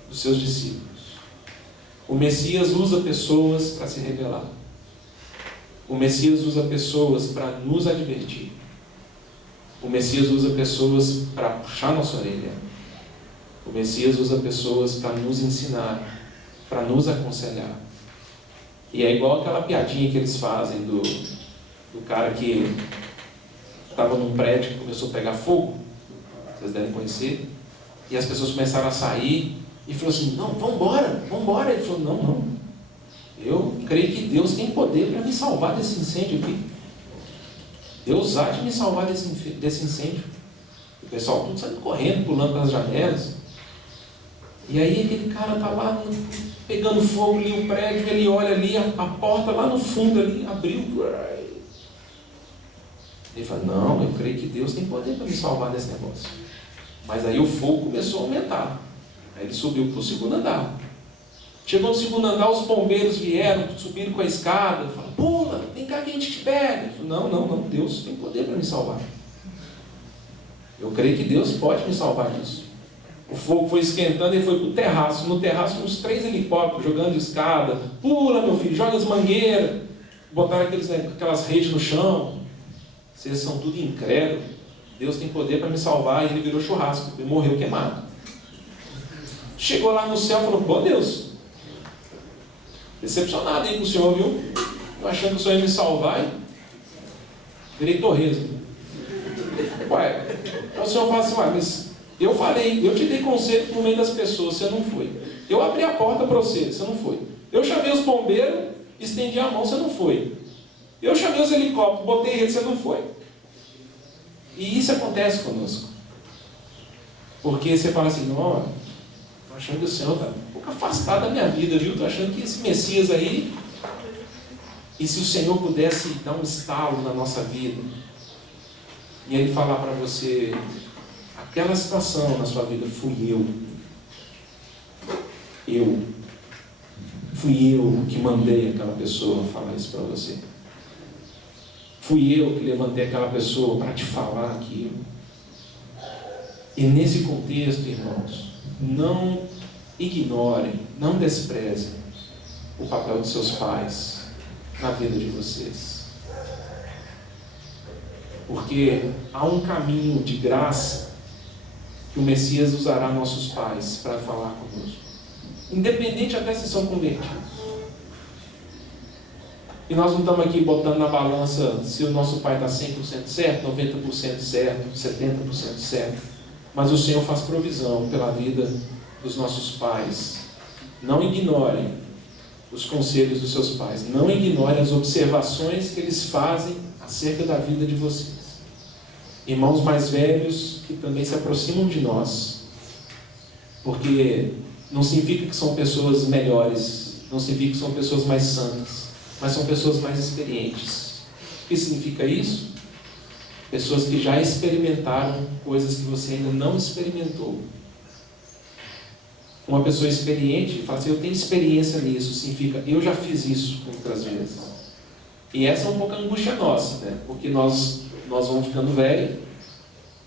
dos seus discípulos. O Messias usa pessoas para se revelar. O Messias usa pessoas para nos advertir. O Messias usa pessoas para puxar nossa orelha. O Messias usa pessoas para nos ensinar, para nos aconselhar. E é igual aquela piadinha que eles fazem do cara que estava num prédio que começou a pegar fogo. Vocês devem conhecer. E as pessoas começaram a sair e falou assim: não, vamos embora. Ele falou: não. Eu creio que Deus tem poder para me salvar desse incêndio aqui. Deus há de me salvar desse incêndio. O pessoal tudo saindo correndo, pulando pelas janelas. E aí aquele cara está lá pegando fogo ali, o prédio, ele olha ali, a porta lá no fundo ali, abriu. Ele fala: não, eu creio que Deus tem poder para me salvar desse negócio. Mas aí o fogo começou a aumentar. Aí ele subiu para o segundo andar. Chegou no segundo andar, os bombeiros vieram, subiram com a escada, falaram: pula, vem cá que a gente te pega. Ele falou: não, Deus tem poder para me salvar. Eu creio que Deus pode me salvar disso. O fogo foi esquentando e foi para o terraço. No terraço, uns 3 helicópteros jogando escada. Pula, meu filho, joga as mangueiras. Botaram aquelas redes no chão. Vocês são tudo incrédulos. Deus tem poder para me salvar. E ele virou churrasco, ele morreu queimado. Chegou lá no céu e falou: pô, Deus, decepcionado aí com o Senhor, viu? Eu achando que o Senhor ia me salvar, e virei torresmo. Ué, então o Senhor fala assim: mas eu falei, eu te dei conselho no meio das pessoas, você não foi. Eu abri a porta para você não foi. Eu chamei os bombeiros, estendi a mão, você não foi. Eu chamei os helicópteros, botei rede, você não foi. E isso acontece conosco. Porque você fala assim: não, estou achando que o Senhor está um pouco afastado da minha vida, viu? Estou achando que esse Messias aí... E se o Senhor pudesse dar um estalo na nossa vida, e Ele falar para você: aquela situação na sua vida fui eu. Fui eu que mandei aquela pessoa falar isso para você. Fui eu que levantei aquela pessoa para te falar aquilo. E nesse contexto, irmãos, não ignorem, não desprezem o papel de seus pais na vida de vocês. Porque há um caminho de graça que o Messias usará nossos pais para falar conosco. Independente até se são convertidos. E nós não estamos aqui botando na balança se o nosso pai está 100% certo, 90% certo, 70% certo. Mas o Senhor faz provisão pela vida dos nossos pais. Não ignorem os conselhos dos seus pais. Não ignorem as observações que eles fazem acerca da vida de vocês. Irmãos mais velhos que também se aproximam de nós. Porque não significa que são pessoas melhores, não significa que são pessoas mais santas, mas são pessoas mais experientes. O que significa isso? Pessoas que já experimentaram coisas que você ainda não experimentou. Uma pessoa experiente fala assim: eu tenho experiência nisso, significa eu já fiz isso muitas vezes. E essa é um pouco a angústia nossa, né? Porque nós vamos ficando velhos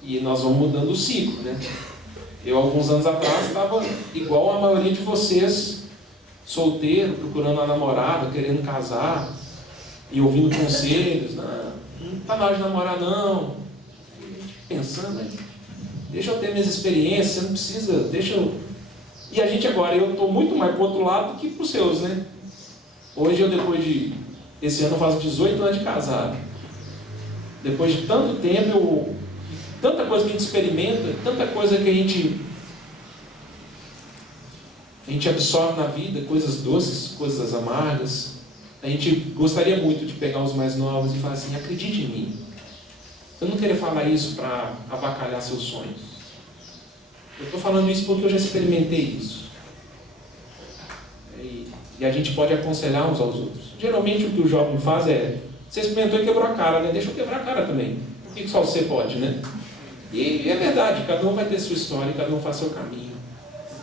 e nós vamos mudando o ciclo, né? Eu, alguns anos atrás, estava igual a maioria de vocês, solteiro, procurando uma namorada, querendo casar, e ouvindo conselhos: não está na hora de namorar, não. Pensando, deixa eu ter minhas experiências, você não precisa, deixa eu... E a gente agora, eu estou muito mais para o outro lado do que para os seus, né? Hoje esse ano eu faço 18 anos de casado. Depois de tanto tempo, tanta coisa que a gente experimenta, tanta coisa que a gente A gente absorve na vida coisas doces, coisas amargas. A gente gostaria muito de pegar os mais novos e falar assim: acredite em mim. Eu não quero falar isso para avacalhar seus sonhos. Eu estou falando isso porque eu já experimentei isso. E a gente pode aconselhar uns aos outros. Geralmente o que o jovem faz é: você experimentou e quebrou a cara, né? Deixa eu quebrar a cara também. Por que só você pode, né? E é verdade, cada um vai ter sua história, cada um faz seu caminho.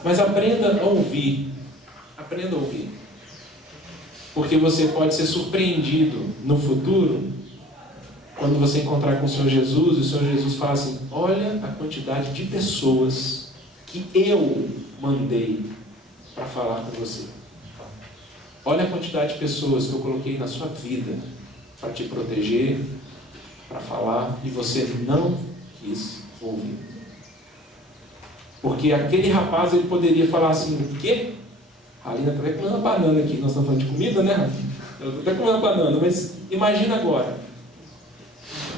Mas aprenda a ouvir. Aprenda a ouvir. Porque você pode ser surpreendido no futuro, quando você encontrar com o Senhor Jesus, e o Senhor Jesus fala assim: olha a quantidade de pessoas que eu mandei para falar com você. Olha a quantidade de pessoas que eu coloquei na sua vida para te proteger, para falar, e você não quis ouvir. Porque aquele rapaz, ele poderia falar assim: o quê? A Alina está até comendo uma banana aqui. Nós estamos falando de comida, né? Eu estou até comendo uma banana, mas imagina agora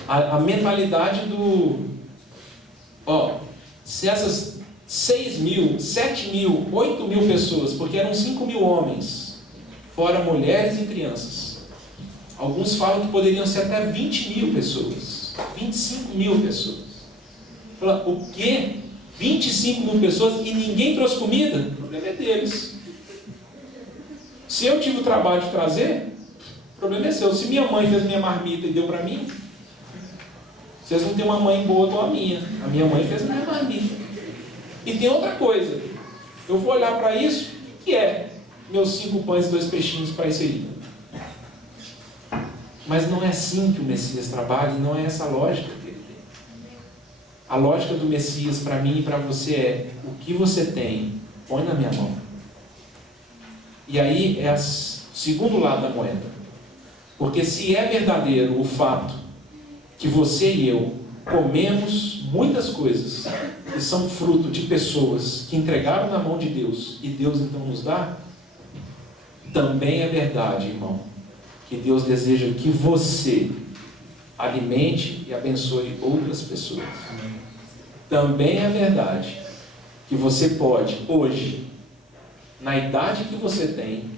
a mentalidade do... se essas 6 mil, 7 mil, 8 mil pessoas, porque eram 5 mil homens, fora mulheres e crianças. Alguns falam que poderiam ser até 20 mil pessoas, 25 mil pessoas. Fala, o quê? 25 mil pessoas e ninguém trouxe comida? O problema é deles. Se eu tive o trabalho de trazer, o problema é seu. Se minha mãe fez minha marmita e deu para mim, vocês não têm uma mãe boa igual a minha. A minha mãe fez minha marmita. E tem outra coisa. Eu vou olhar para isso, o que é meus 5 pães e 2 peixinhos para isso aí? Mas não é assim que o Messias trabalha, não é essa a lógica que ele tem. A lógica do Messias para mim e para você é: o que você tem, põe na minha mão. E aí é o segundo lado da moeda. Porque se é verdadeiro o fato que você e eu comemos muitas coisas que são fruto de pessoas que entregaram na mão de Deus e Deus então nos dá, também é verdade, irmão, que Deus deseja que você alimente e abençoe outras pessoas. Também é verdade que você pode, hoje, na idade que você tem,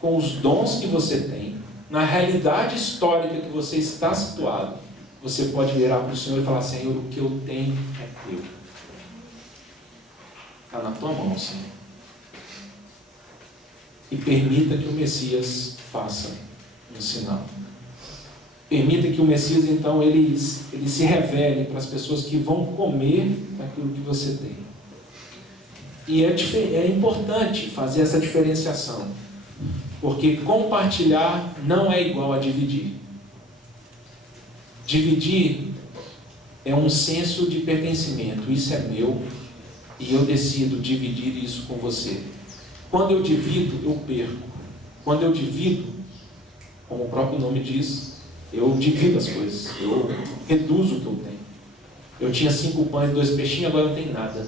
com os dons que você tem, na realidade histórica que você está situado, você pode virar para o Senhor e falar: Senhor, o que eu tenho é teu. Está na tua mão, Senhor. E permita que o Messias faça um sinal. Permita que o Messias, então, ele se revele para as pessoas que vão comer aquilo que você tem. E é importante fazer essa diferenciação, porque compartilhar não é igual a dividir. Dividir é um senso de pertencimento. Isso é meu e eu decido dividir isso com você. Quando eu divido, eu perco. Quando eu divido, como o próprio nome diz, eu divido as coisas, eu reduzo o que eu tenho. Eu tinha 5 pães e 2 peixinhos, agora não tenho nada.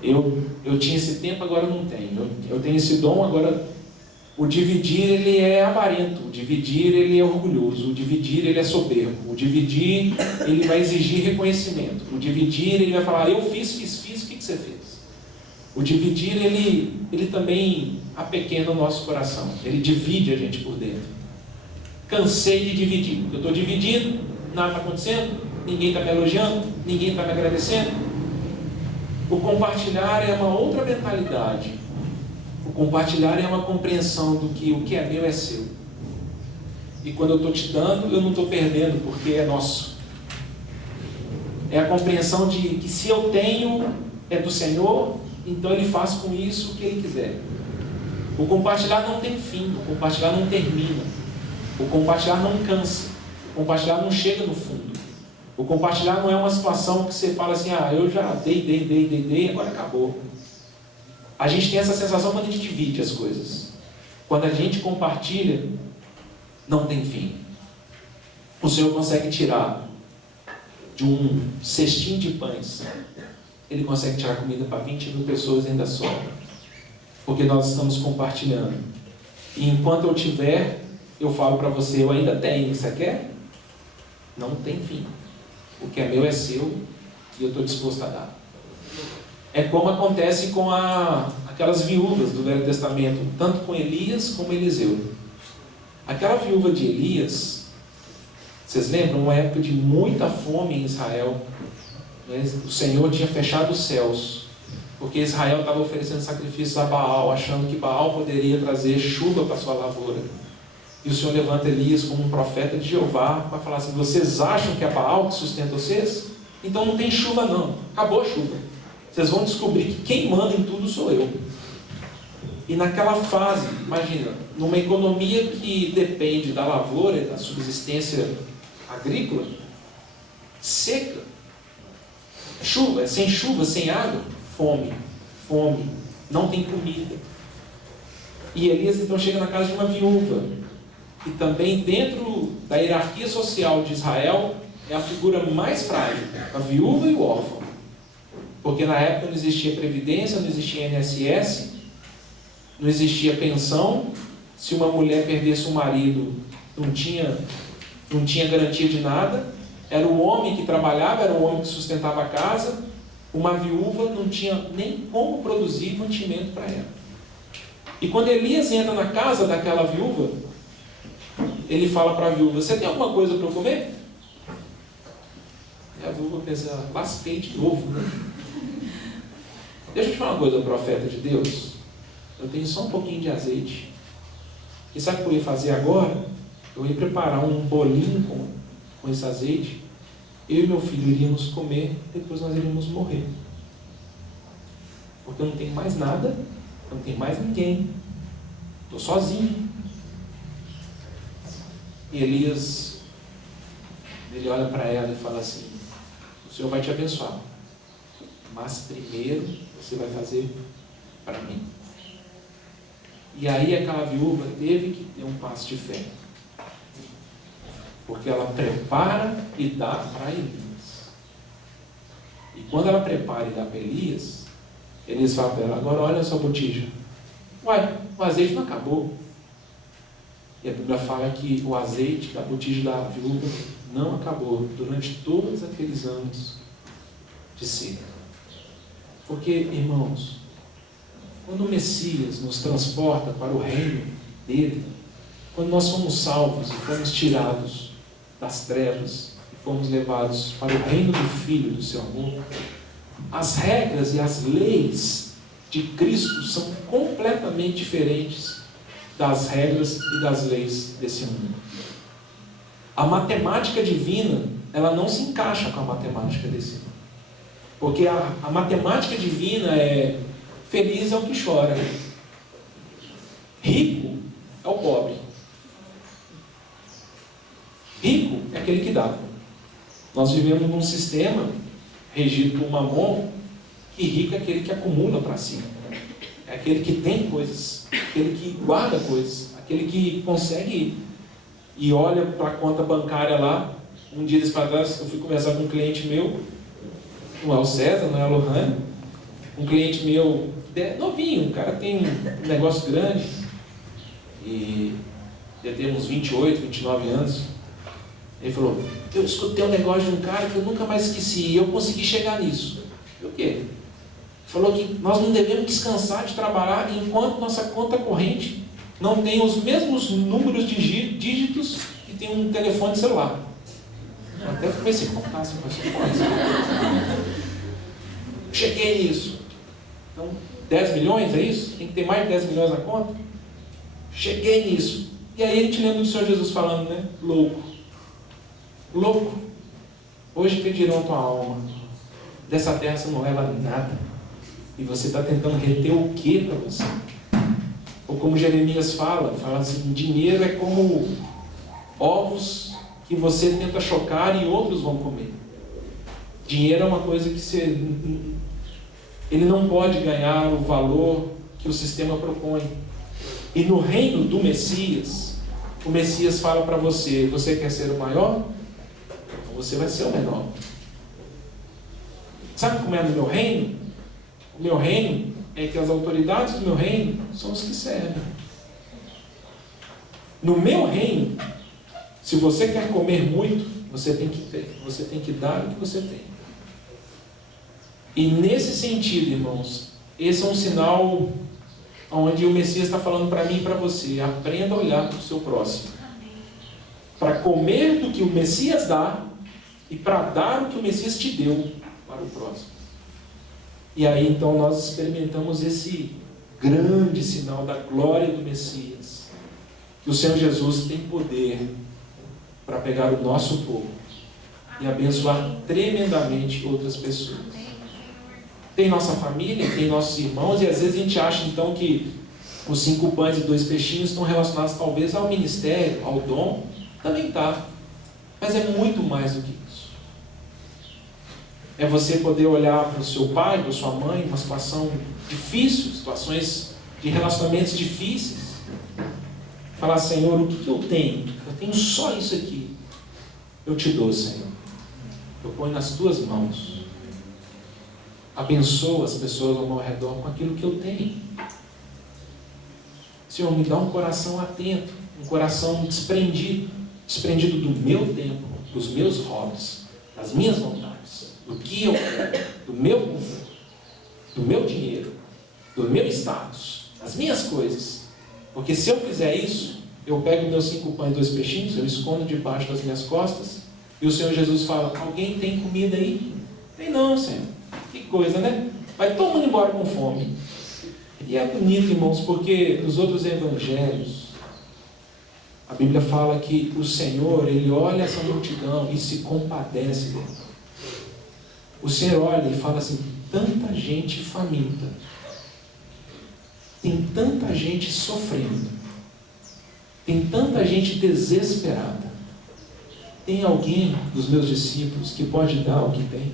Eu tinha esse tempo, agora não tenho. Eu tenho esse dom, agora... O dividir, ele é avarento. O dividir, ele é orgulhoso. O dividir, ele é soberbo. O dividir, ele vai exigir reconhecimento. O dividir, ele vai falar: eu fiz, o que você fez? O dividir, ele também apequena o nosso coração. Ele divide a gente por dentro. Cansei de dividir. Eu estou dividindo, nada está acontecendo, ninguém está me elogiando, ninguém está me agradecendo. O compartilhar é uma outra mentalidade. O compartilhar é uma compreensão do que o que é meu é seu. E quando eu estou te dando, eu não estou perdendo, porque é nosso. É a compreensão de que se eu tenho, é do Senhor, então Ele faz com isso o que Ele quiser. O compartilhar não tem fim, o compartilhar não termina. O compartilhar não cansa. O compartilhar não chega no fundo. O compartilhar não é uma situação que você fala assim: eu já dei, agora acabou. A gente tem essa sensação quando a gente divide as coisas. Quando a gente compartilha, não tem fim. O Senhor consegue tirar de um cestinho de pães, Ele consegue tirar comida para 20 mil pessoas e ainda sobra. Porque nós estamos compartilhando. E enquanto eu tiver, eu falo para você: eu ainda tenho, você quer? Não tem fim. O que é meu é seu e eu estou disposto a dar. É como acontece com aquelas viúvas do Velho Testamento, tanto com Elias como Eliseu. Aquela viúva de Elias, vocês lembram? Uma época de muita fome em Israel. O Senhor tinha fechado os céus, porque Israel estava oferecendo sacrifícios a Baal, achando que Baal poderia trazer chuva para a sua lavoura. E o Senhor levanta Elias como um profeta de Jeová para falar assim: vocês acham que é Baal que sustenta vocês? Então não tem chuva não, acabou a chuva. Vocês vão descobrir que quem manda em tudo sou eu. E naquela fase, imagina, numa economia que depende da lavoura, da subsistência agrícola, seca, chuva, sem água, fome, não tem comida. E Elias então chega na casa de uma viúva, e também dentro da hierarquia social de Israel, é a figura mais frágil, a viúva e o órfão. Porque na época não existia previdência, não existia INSS, não existia pensão. Se uma mulher perdesse o marido, não tinha garantia de nada. Era o homem que trabalhava, era o homem que sustentava a casa. Uma viúva não tinha nem como produzir mantimento para ela. E quando Elias entra na casa daquela viúva, ele fala para a viúva: você tem alguma coisa para eu comer? E a viúva pensa: lasquei de novo, né? Deixa eu te falar uma coisa, profeta de Deus. Eu tenho só um pouquinho de azeite. E sabe o que eu ia fazer agora? Eu ia preparar um bolinho com esse azeite. Eu e meu filho iríamos comer, depois nós iríamos morrer. Porque eu não tenho mais nada, eu não tenho mais ninguém. Estou sozinho. E Elias, ele olha para ela e fala assim: o Senhor vai te abençoar, mas primeiro você vai fazer para mim. E aí aquela viúva teve que ter um passo de fé, porque ela prepara e dá para Elias. E quando ela prepara e dá para Elias, Elias fala para ela: agora olha a sua botija. Uai, o azeite não acabou. E a Bíblia fala que o azeite da botija da viúva não acabou durante todos aqueles anos de seca. Porque, irmãos, quando o Messias nos transporta para o reino dele, quando nós somos salvos e fomos tirados das trevas e fomos levados para o reino do Filho do seu amor, as regras e as leis de Cristo são completamente diferentes das regras e das leis desse mundo. A matemática divina, ela não se encaixa com a matemática desse mundo. Porque a matemática divina é: feliz é o que chora, rico é o pobre, rico é aquele que dá. Nós vivemos num sistema regido por Mamon, que rico é aquele que acumula para si, é aquele que tem coisas, aquele que guarda coisas, aquele que consegue e olha para a conta bancária lá. Um dia para trás eu fui conversar com um cliente meu, não é o César, não é a Lohane, um cliente meu novinho, o cara tem um negócio grande e já tem uns 28, 29 anos. Ele falou: eu escutei um negócio de um cara que eu nunca mais esqueci e eu consegui chegar nisso. O quê? Ele falou que nós não devemos descansar de trabalhar enquanto nossa conta corrente não tem os mesmos números de dígitos que tem um telefone celular. Eu até comecei a contar assim, cheguei nisso. Então, 10 milhões, é isso? Tem que ter mais de 10 milhões na conta? Cheguei nisso. E aí a gente lembra do Senhor Jesus falando, né? Louco. Louco. Hoje pedirão a tua alma. Dessa terra você não leva nada. E você está tentando reter o que para você? Ou como Jeremias fala assim: dinheiro é como ovos que você tenta chocar e outros vão comer. Dinheiro é uma coisa que ele não pode ganhar o valor que o sistema propõe. E no reino do Messias, o Messias fala para você: você quer ser o maior? Então você vai ser o menor. Sabe como é no meu reino? O meu reino é que as autoridades do meu reino são os que servem. No meu reino, se você quer comer muito, você tem que ter, você tem que dar o que você tem. E nesse sentido, irmãos, esse é um sinal onde o Messias está falando para mim e para você: aprenda a olhar para o seu próximo, para comer do que o Messias dá e para dar o que o Messias te deu para o próximo. E aí então nós experimentamos esse grande sinal da glória do Messias, que o Senhor Jesus tem poder para pegar o nosso povo e abençoar tremendamente outras pessoas. Tem nossa família, tem nossos irmãos, e às vezes a gente acha então que os 5 pães e 2 peixinhos estão relacionados talvez ao ministério, ao dom. Também está, mas é muito mais do que isso. É você poder olhar para o seu pai, para a sua mãe, uma situação difícil, situações de relacionamentos difíceis, falar: Senhor, o que eu tenho? Eu tenho só isso aqui. Eu te dou, Senhor. Eu ponho nas tuas mãos. Abençoa as pessoas ao meu redor com aquilo que eu tenho. Senhor, me dá um coração atento, um coração desprendido do meu tempo, dos meus hobbies, das minhas vontades, do que eu quero, do meu conforto, do meu dinheiro, do meu status, das minhas coisas. Porque se eu fizer isso, eu pego meus 5 pães e 2 peixinhos, eu escondo debaixo das minhas costas, e o Senhor Jesus fala: alguém tem comida aí? Tem não, Senhor. Que coisa, né? Vai todo mundo embora com fome. E é bonito, irmãos, porque nos outros evangelhos, a Bíblia fala que o Senhor, Ele olha essa multidão e se compadece dele. O Senhor olha e fala assim: tanta gente faminta, tem tanta gente sofrendo, tem tanta gente desesperada. Tem alguém dos meus discípulos que pode dar o que tem?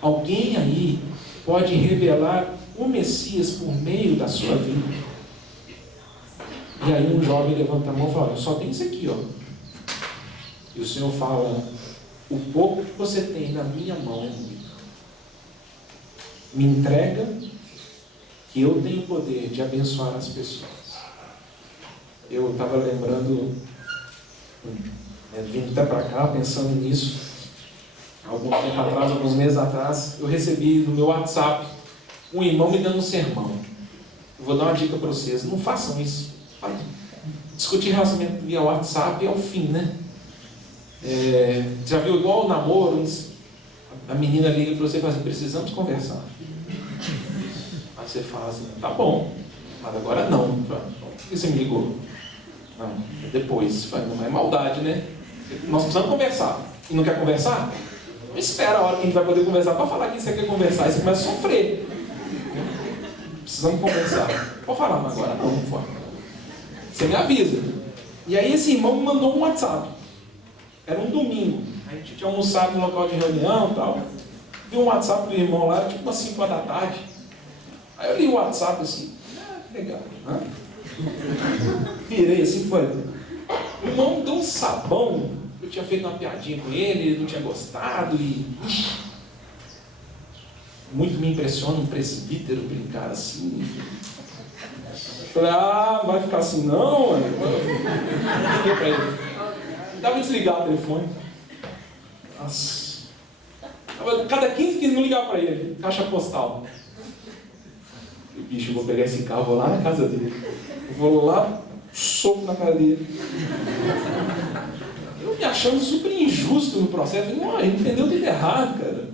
Alguém aí pode revelar o Messias por meio da sua vida? E aí um jovem levanta a mão e fala: eu só tenho isso aqui, ó. E o Senhor fala: o pouco que você tem na minha mão é muito. Me entrega, que eu tenho o poder de abençoar as pessoas. Eu estava lembrando, vindo até para cá, pensando nisso. Algum tempo atrás, alguns meses atrás, eu recebi no meu WhatsApp um irmão me dando um sermão. Eu vou dar uma dica para vocês: não façam isso. Discutir relacionamento via WhatsApp é o fim, né? Já viu igual o namoro? A menina liga para você e fala assim: precisamos conversar. Aí você fala assim: tá bom, mas agora não. Por que você me ligou? Não, depois. Não é maldade, né? Nós precisamos conversar. E não quer conversar? Não espera a hora que a gente vai poder conversar para falar que você quer conversar. Aí você começa a sofrer. Precisamos conversar. Pode falar, mas agora não pode. Você me avisa. E aí esse irmão me mandou um WhatsApp. Era um domingo. A gente tinha almoçado no local de reunião e tal. Vi um WhatsApp do irmão lá, tipo umas 5 horas da tarde. Aí eu li o WhatsApp assim: que legal. Virei assim, foi. O irmão me deu um sabão. Eu tinha feito uma piadinha com ele, ele não tinha gostado e... muito me impressiona um presbítero brincar assim. Falei: vai ficar assim não, mano. Liguei pra ele. Dava desligar o telefone. Nossa. Cada 15 não ligar pra ele. Caixa postal. E, bicho, eu vou pegar esse carro, vou lá na casa dele. Eu vou lá, soco na cara dele. Eu me achando super injusto no processo. Falei: não, ele entendeu tudo errado, cara.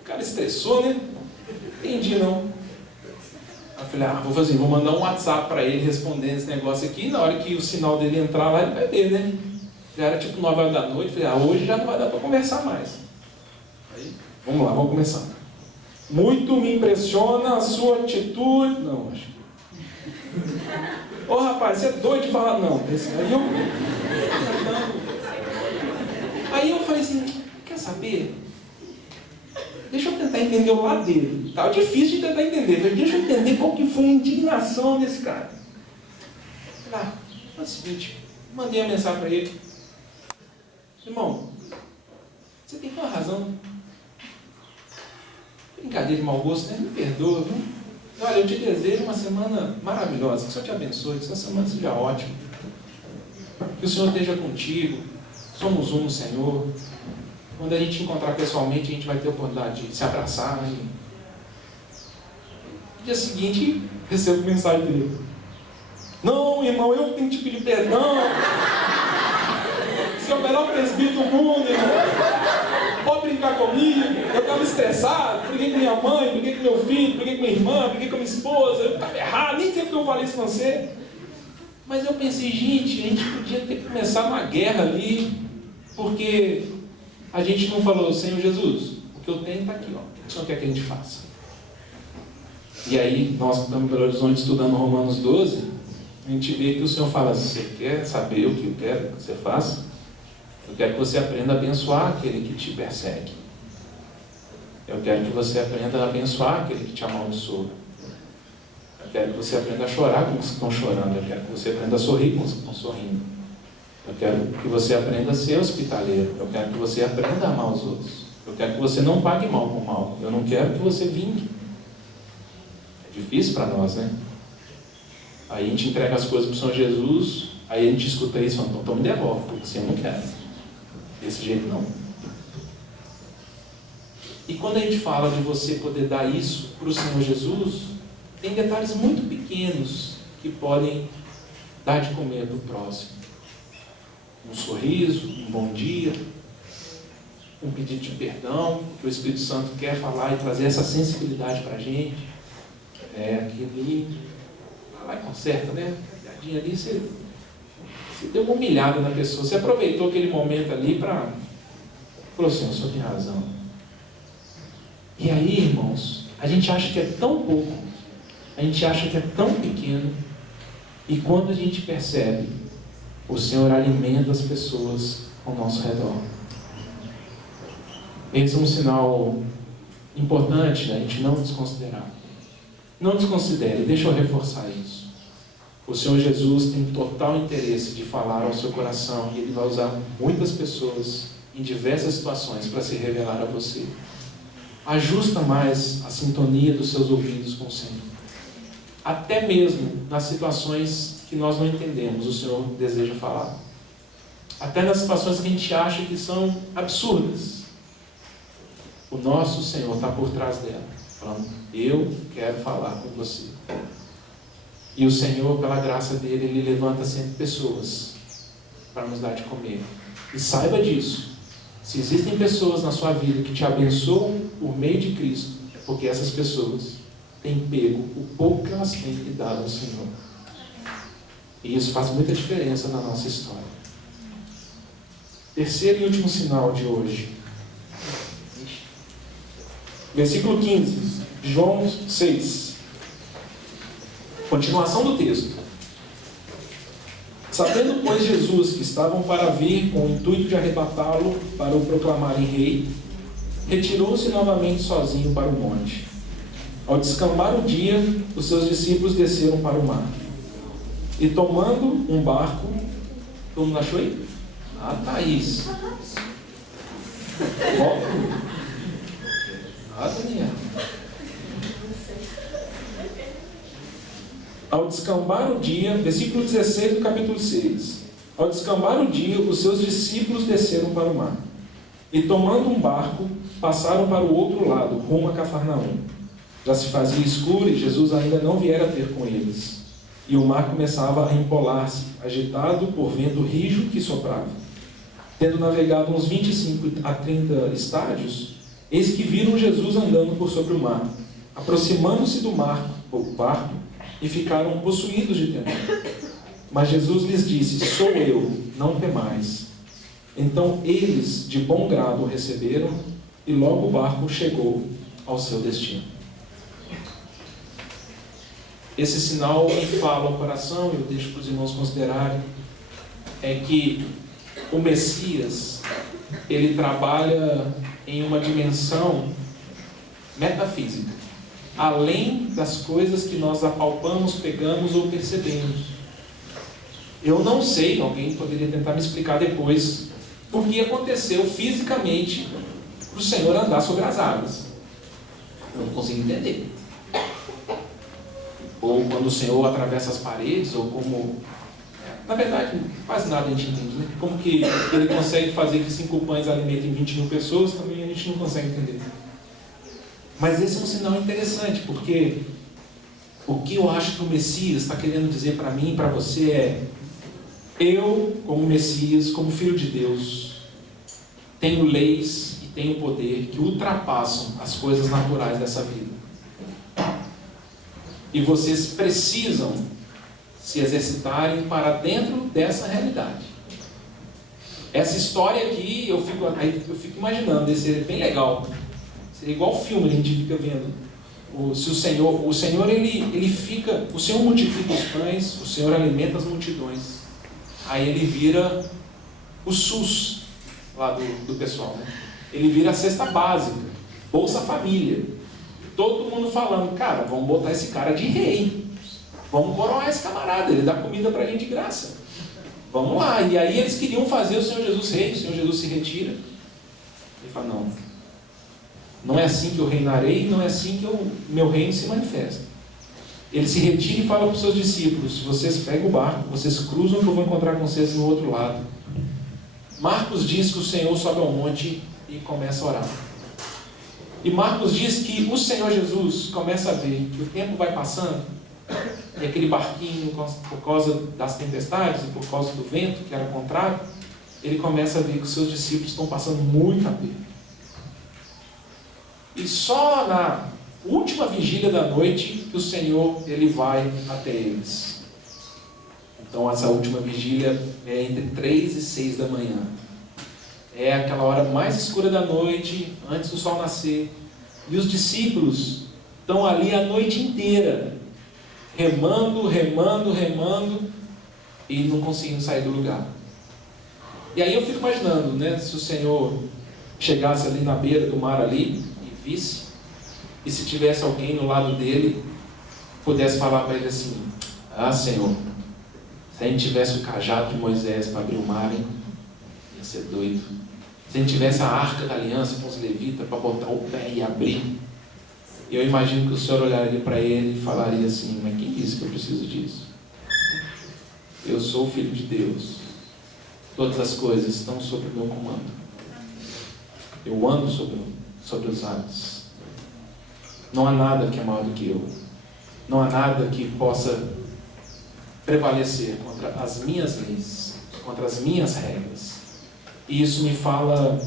O cara estressou, né? Entendi, não. Aí eu falei: vou mandar um WhatsApp para ele respondendo esse negócio aqui. Na hora que o sinal dele entrar lá, ele vai ver, né? Já era tipo 9 horas da noite. Falei: hoje já não vai dar para conversar mais. Aí, vamos lá, vamos começar. Muito me impressiona a sua atitude. Não, acho que... Ô rapaz, você é doido de falar não. Aí eu falei assim: quer saber? Deixa eu tentar entender o lado dele. Estava difícil de tentar entender. Falei: deixa eu entender qual que foi a indignação desse cara. Falei: é o seguinte, mandei a mensagem para ele: irmão, você tem toda a razão. Brincadeira de mau gosto, né? Me perdoa, viu? Olha, eu te desejo uma semana maravilhosa. Que o Senhor te abençoe, que essa semana seja ótima. Que o Senhor esteja contigo. Somos um no Senhor. Quando a gente encontrar pessoalmente, a gente vai ter a oportunidade de se abraçar. No dia seguinte, recebo mensagem dele. Não, irmão, eu tenho que te pedir perdão. Você é o melhor presbítero do mundo, irmão. Pode brincar comigo. Eu estava estressado, briguei com minha mãe, briguei com meu filho, briguei com minha irmã, briguei com minha esposa. Eu estava errado, nem sei porque eu falei isso com você. Mas eu pensei, gente, a gente podia ter começado uma guerra ali, porque a gente não falou, Senhor Jesus, o que eu tenho está aqui, ó. O que o Senhor quer que a gente faça? E aí, nós que estamos em Belo Horizonte estudando Romanos 12, a gente vê que o Senhor fala, você quer saber o que eu quero que você faça? Eu quero que você aprenda a abençoar aquele que te persegue. Eu quero que você aprenda a abençoar aquele que te amaldiçoa. Eu quero que você aprenda a chorar com os que estão chorando. Eu quero que você aprenda a sorrir com os que estão sorrindo. Eu quero que você aprenda a ser hospitaleiro. Eu quero que você aprenda a amar os outros. Eu quero que você não pague mal com mal. Eu não quero que você vingue. É difícil para nós, né? Aí a gente entrega as coisas para o Senhor Jesus, aí a gente escuta isso e fala, então me devolve, porque assim eu não quero. Desse jeito não. E quando a gente fala de você poder dar isso para o Senhor Jesus, tem detalhes muito pequenos que podem dar de comer para o próximo. Um sorriso, um bom dia, um pedido de perdão, que o Espírito Santo quer falar e trazer essa sensibilidade para a gente. Aquele vai lá e conserta, né? Piadinha ali, você deu uma humilhada na pessoa, você aproveitou aquele momento ali para... Falou assim, o senhor tem razão. E aí, irmãos, a gente acha que é tão pouco, a gente acha que é tão pequeno, e quando a gente percebe, o Senhor alimenta as pessoas ao nosso redor. Esse é um sinal importante da gente não desconsiderar. Não desconsidere, deixa eu reforçar isso. O Senhor Jesus tem total interesse de falar ao seu coração e Ele vai usar muitas pessoas em diversas situações para se revelar a você. Ajusta mais a sintonia dos seus ouvidos com o Senhor. Até mesmo nas situações que nós não entendemos, o Senhor deseja falar. Até nas situações que a gente acha que são absurdas. O nosso Senhor está por trás dela, falando, eu quero falar com você. E o Senhor, pela graça dele, Ele levanta sempre pessoas para nos dar de comer. E saiba disso. Se existem pessoas na sua vida que te abençoam por meio de Cristo, é porque essas pessoas têm pego o pouco que elas têm e dado ao Senhor. E isso faz muita diferença na nossa história. Terceiro e último sinal de hoje. Versículo 15, João 6. Continuação do texto. Sabendo, pois, Jesus que estavam para vir com o intuito de arrebatá-lo para o proclamarem rei, retirou-se novamente sozinho para o monte. Ao descambar o dia, os seus discípulos desceram para o mar. E tomando um barco, todo mundo achou aí? Thaís. Daniel. Ao descambar o dia, versículo 16 do capítulo 6. Ao descambar o dia, os seus discípulos desceram para o mar. E tomando um barco, passaram para o outro lado, rumo a Cafarnaum. Já se fazia escuro e Jesus ainda não viera ter com eles. E o mar começava a empolar-se, agitado por vento rijo que soprava. Tendo navegado uns 25 a 30 estádios, eis que viram Jesus andando por sobre o mar, aproximando-se do barco, e ficaram possuídos de temor. Mas Jesus lhes disse, sou eu, não temais. Então eles, de bom grado, o receberam, e logo o barco chegou ao seu destino. Esse sinal que fala ao coração, eu deixo para os irmãos considerarem, é que o Messias, ele trabalha em uma dimensão metafísica, além das coisas que nós apalpamos, pegamos ou percebemos. Eu não sei, alguém poderia tentar me explicar depois, o que aconteceu fisicamente para o Senhor andar sobre as águas. Eu não consigo entender. Ou quando o Senhor atravessa as paredes, ou como... Na verdade, quase nada a gente entende, né? Como que ele consegue fazer que 5 pães alimentem 20 mil pessoas, também a gente não consegue entender. Mas esse é um sinal interessante, porque O que eu acho que o Messias está querendo dizer para mim e para você é: eu, como Messias, como Filho de Deus, tenho leis e tenho poder que ultrapassam as coisas naturais dessa vida. E vocês precisam se exercitarem para dentro dessa realidade. Essa história aqui, eu fico imaginando, esse é bem legal. Seria igual o filme que a gente fica vendo. O Senhor ele fica, o Senhor multiplica os pães, o Senhor alimenta as multidões. Aí ele vira o SUS lá do pessoal, né? Ele vira a cesta básica, Bolsa Família. Todo mundo falando: cara, vamos botar esse cara de rei, vamos coroar esse camarada, ele dá comida pra gente de graça, vamos lá. E aí eles queriam fazer o Senhor Jesus rei. O Senhor Jesus se retira. Ele fala: não é assim que eu reinarei, não é assim que meu reino se manifesta. Ele se retira e fala para os seus discípulos: vocês pegam o barco, vocês cruzam, que eu vou encontrar com vocês no outro lado. Marcos diz que o Senhor sobe ao monte e começa a orar. E Marcos diz que o Senhor Jesus começa a ver que o tempo vai passando, e aquele barquinho, por causa das tempestades e por causa do vento, que era contrário, ele começa a ver que os seus discípulos estão passando muito aperto. E só na última vigília da noite que o Senhor ele vai até eles. Então essa última vigília é entre 3 e 6 da manhã. É aquela hora mais escura da noite, antes do sol nascer. E os discípulos estão ali a noite inteira, remando, e não conseguindo sair do lugar. E aí eu fico imaginando, né, se o Senhor chegasse ali na beira do mar ali, e visse, e se tivesse alguém no lado dele, pudesse falar para ele assim: Senhor, se a gente tivesse o cajado de Moisés para abrir o mar, hein? Ia ser doido. Se a gente tivesse a arca da aliança com os levitas para botar o pé e abrir, eu imagino que o Senhor olharia para ele e falaria assim: mas quem disse que eu preciso disso? Eu sou o Filho de Deus. Todas as coisas estão sob o meu comando. Eu ando sobre os ares. Não há nada que é maior do que eu. Não há nada que possa prevalecer contra as minhas leis, contra as minhas regras. E isso me fala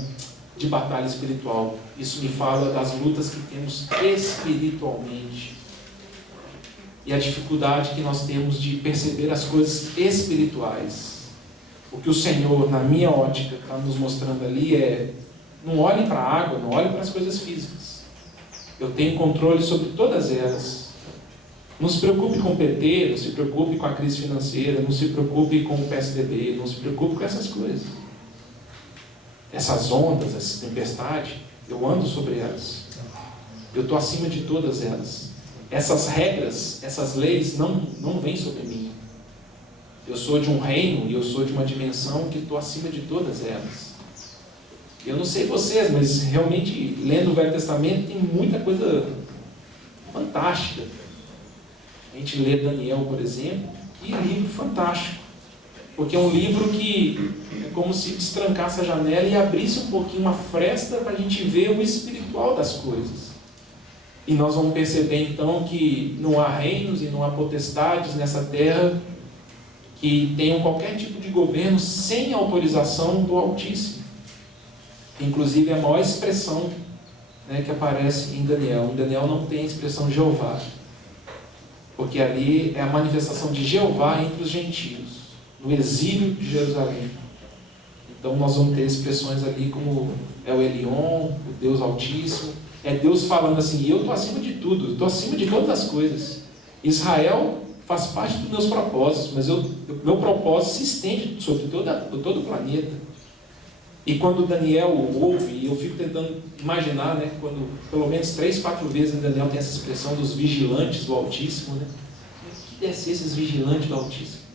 de batalha espiritual. Isso me fala das lutas que temos espiritualmente. E a dificuldade que nós temos de perceber as coisas espirituais. O que o Senhor, na minha ótica, está nos mostrando ali é: não olhe para a água, não olhe para as coisas físicas. Eu tenho controle sobre todas elas. Não se preocupe com o PT, não se preocupe com a crise financeira, não se preocupe com o PSDB, não se preocupe com essas coisas. Essas ondas, essa tempestade, eu ando sobre elas. Eu estou acima de todas elas. Essas regras, essas leis não vêm sobre mim. Eu sou de um reino e eu sou de uma dimensão que estou acima de todas elas. Eu não sei vocês, mas realmente, lendo o Velho Testamento, tem muita coisa fantástica. A gente lê Daniel, por exemplo, que livro fantástico. Porque é um livro que é como se destrancasse a janela e abrisse um pouquinho uma fresta para a gente ver o espiritual das coisas. E nós vamos perceber então que não há reinos e não há potestades nessa terra que tenham qualquer tipo de governo sem autorização do Altíssimo. Inclusive a maior expressão, né, que aparece em Daniel. Em Daniel não tem a expressão Jeová, porque ali é a manifestação de Jeová entre os gentios, no exílio de Jerusalém. Então nós vamos ter expressões ali como é o Elion, o Deus Altíssimo. É Deus falando assim: eu estou acima de tudo, estou acima de todas as coisas. Israel faz parte dos meus propósitos, mas meu propósito se estende sobre todo o planeta. E quando Daniel ouve, e eu fico tentando imaginar, né, quando pelo menos 3, 4 vezes em Daniel tem essa expressão dos vigilantes do Altíssimo, né? O que deve ser esses vigilantes do Altíssimo?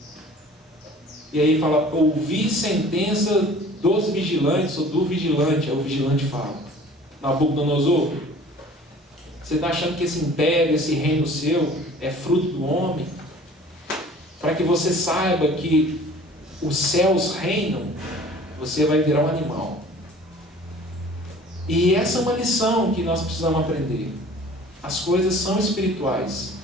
E aí fala: ouvi sentença dos vigilantes, ou do vigilante. Aí o vigilante fala: Nabucodonosor, você está achando que esse império, esse reino seu é fruto do homem? Para que você saiba que os céus reinam, você vai virar um animal. E essa é uma lição que nós precisamos aprender. As coisas são espirituais.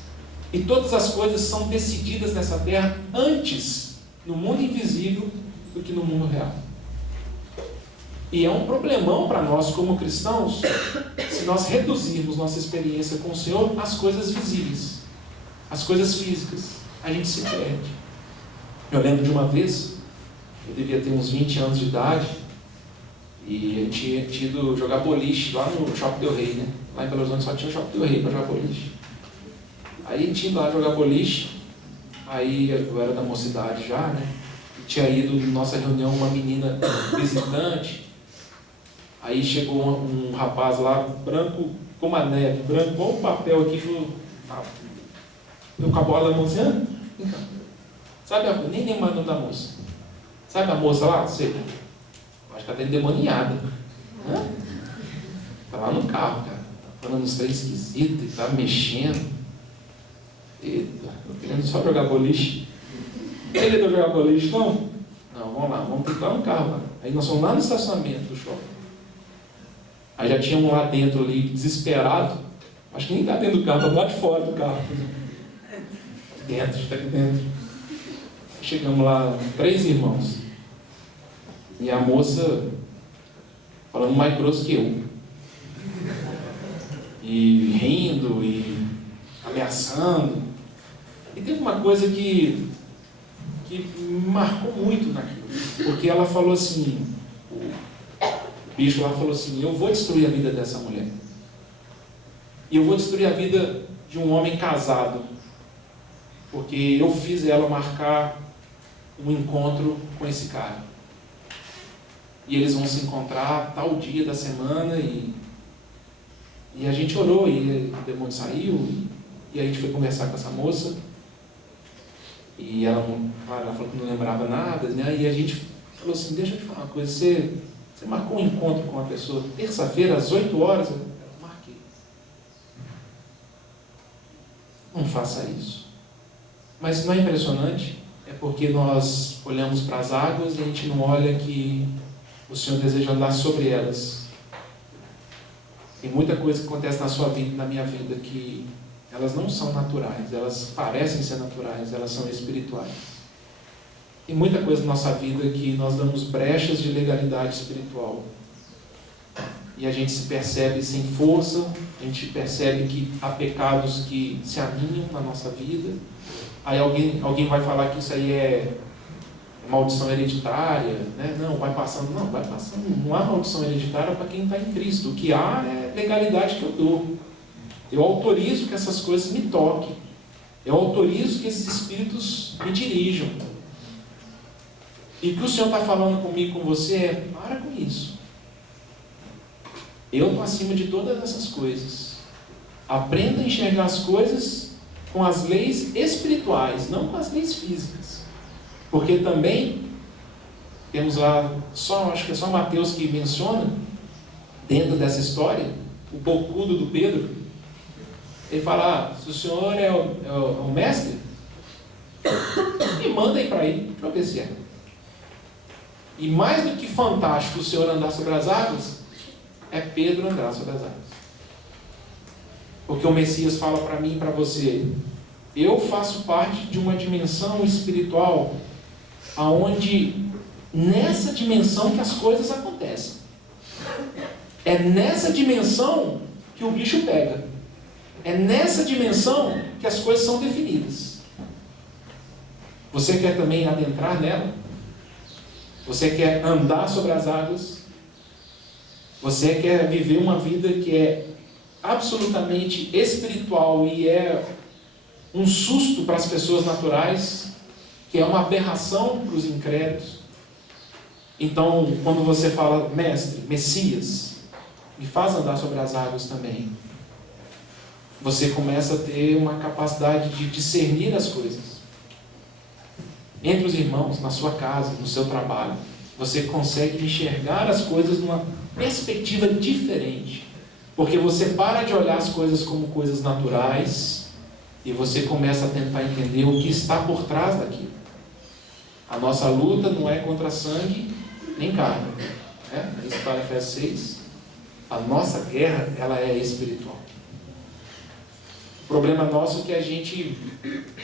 E todas as coisas são decididas nessa terra antes, no mundo invisível, do que no mundo real. E é um problemão para nós como cristãos, se nós reduzirmos nossa experiência com o Senhor às coisas visíveis, às coisas físicas. A gente se perde. Eu lembro de uma vez, eu devia ter uns 20 anos de idade, e eu tinha ido jogar boliche lá no Shopping Del Rey, né? Lá em Belo Horizonte só tinha o Shopping Del Rey para jogar boliche. Aí tinha ido lá jogar boliche, aí eu era da mocidade já, né? E tinha ido na nossa reunião uma menina visitante. Aí chegou um rapaz lá, branco como a neve, branco igual um papel aqui, falou, eu com a bola na mão assim, sabe, nem lembro o nome da moça. Sabe a moça lá? Sei. Acho que ela está endemoniada. Está lá no carro, cara. Tá falando uns trem esquisitos, está mexendo. Eita, tô querendo só jogar boliche. Ele quer jogar boliche, não? Não, vamos lá, vamos tentar no carro lá. Aí nós fomos lá no estacionamento do shopping. Aí já tinha um lá dentro ali, desesperado. Acho que nem está dentro do carro, está do lado de fora do carro. Dentro, está aqui dentro. Chegamos lá, 3 irmãos. E a moça falando mais grosso que eu. E rindo, e ameaçando. E teve uma coisa que me marcou muito naquilo. Porque ela falou assim, o bicho lá falou assim, eu vou destruir a vida dessa mulher. E eu vou destruir a vida de um homem casado. Porque eu fiz ela marcar um encontro com esse cara. E eles vão se encontrar tal dia da semana e a gente orou e o demônio saiu e a gente foi conversar com essa moça e ela falou que não lembrava nada, né? E a gente falou assim, deixa eu te falar uma coisa, você marcou um encontro com uma pessoa terça-feira às 8 horas? Eu marquei. Não faça isso. Mas não é impressionante? É porque nós olhamos para as águas e a gente não olha que o Senhor deseja andar sobre elas. Tem muita coisa que acontece na sua vida e na minha vida que elas não são naturais, elas parecem ser naturais, elas são espirituais. Tem muita coisa na nossa vida que nós damos brechas de legalidade espiritual. E a gente se percebe sem força, a gente percebe que há pecados que se aninham na nossa vida. Aí alguém vai falar que isso aí é maldição hereditária, né? Não, vai passando. Não há maldição hereditária para quem está em Cristo. O que há é legalidade que eu dou. Eu autorizo que essas coisas me toquem. Eu autorizo que esses espíritos me dirijam. E o que o Senhor está falando comigo, com você, é, para com isso. Eu estou acima de todas essas coisas. Aprenda a enxergar as coisas com as leis espirituais, não com as leis físicas. Porque também temos lá, acho que é só Mateus que menciona, dentro dessa história, o bocudo do Pedro. Ele fala, se o Senhor é o mestre, me manda aí para ir, para ver se é. E mais do que fantástico o Senhor andar sobre as águas, é Pedro andar sobre as águas. Porque o Messias fala para mim e para você, eu faço parte de uma dimensão espiritual aonde nessa dimensão que as coisas acontecem. É nessa dimensão que o bicho pega. É nessa dimensão que as coisas são definidas. Você quer também adentrar nela? Você quer andar sobre as águas? Você quer viver uma vida que é absolutamente espiritual e é um susto para as pessoas naturais, que é uma aberração para os incrédulos? Então, quando você fala, mestre, Messias, me faz andar sobre as águas também, você começa a ter uma capacidade de discernir as coisas. Entre os irmãos, na sua casa, no seu trabalho, você consegue enxergar as coisas numa perspectiva diferente. Porque você para de olhar as coisas como coisas naturais e você começa a tentar entender o que está por trás daquilo. A nossa luta não é contra sangue nem carne. Isso está em Efésios 6. A nossa guerra, ela é espiritual. O problema nosso é que a gente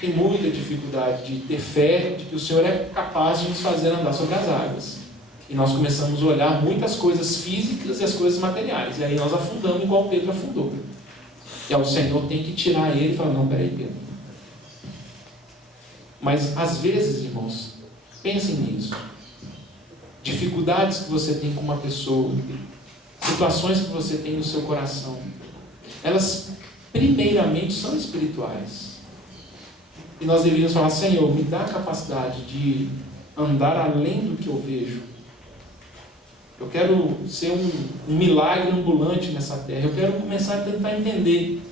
tem muita dificuldade de ter fé de que o Senhor é capaz de nos fazer andar sobre as águas. E nós começamos a olhar muitas coisas físicas e as coisas materiais. E aí nós afundamos igual Pedro afundou. E aí o Senhor tem que tirar ele e falar, não, peraí, Pedro. Mas às vezes, irmãos, pensem nisso. Dificuldades que você tem com uma pessoa, situações que você tem no seu coração, elas primeiramente são espirituais. E nós deveríamos falar, Senhor, me dá a capacidade de andar além do que eu vejo. Eu quero ser um milagre ambulante nessa terra. Eu quero começar a tentar entender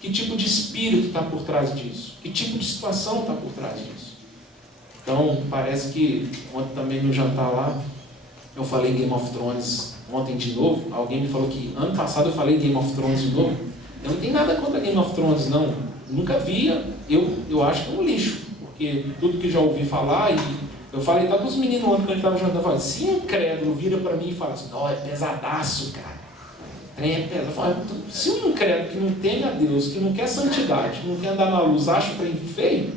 que tipo de espírito está por trás disso, que tipo de situação está por trás disso. Então, parece que ontem também no jantar lá, eu falei Game of Thrones ontem de novo. Alguém me falou que ano passado eu falei Game of Thrones de novo. Eu não tenho nada contra Game of Thrones, não. Nunca via. Eu acho que é um lixo, porque tudo que já ouvi falar, e eu falei até para os meninos ontem quando a gente estava jantando, eu falei, se um incrédulo vira para mim e fala assim, não, é pesadaço, cara. É pesado. Eu falo, se um incrédulo que não teme a Deus, que não quer santidade, que não quer andar na luz, acha o trem feio,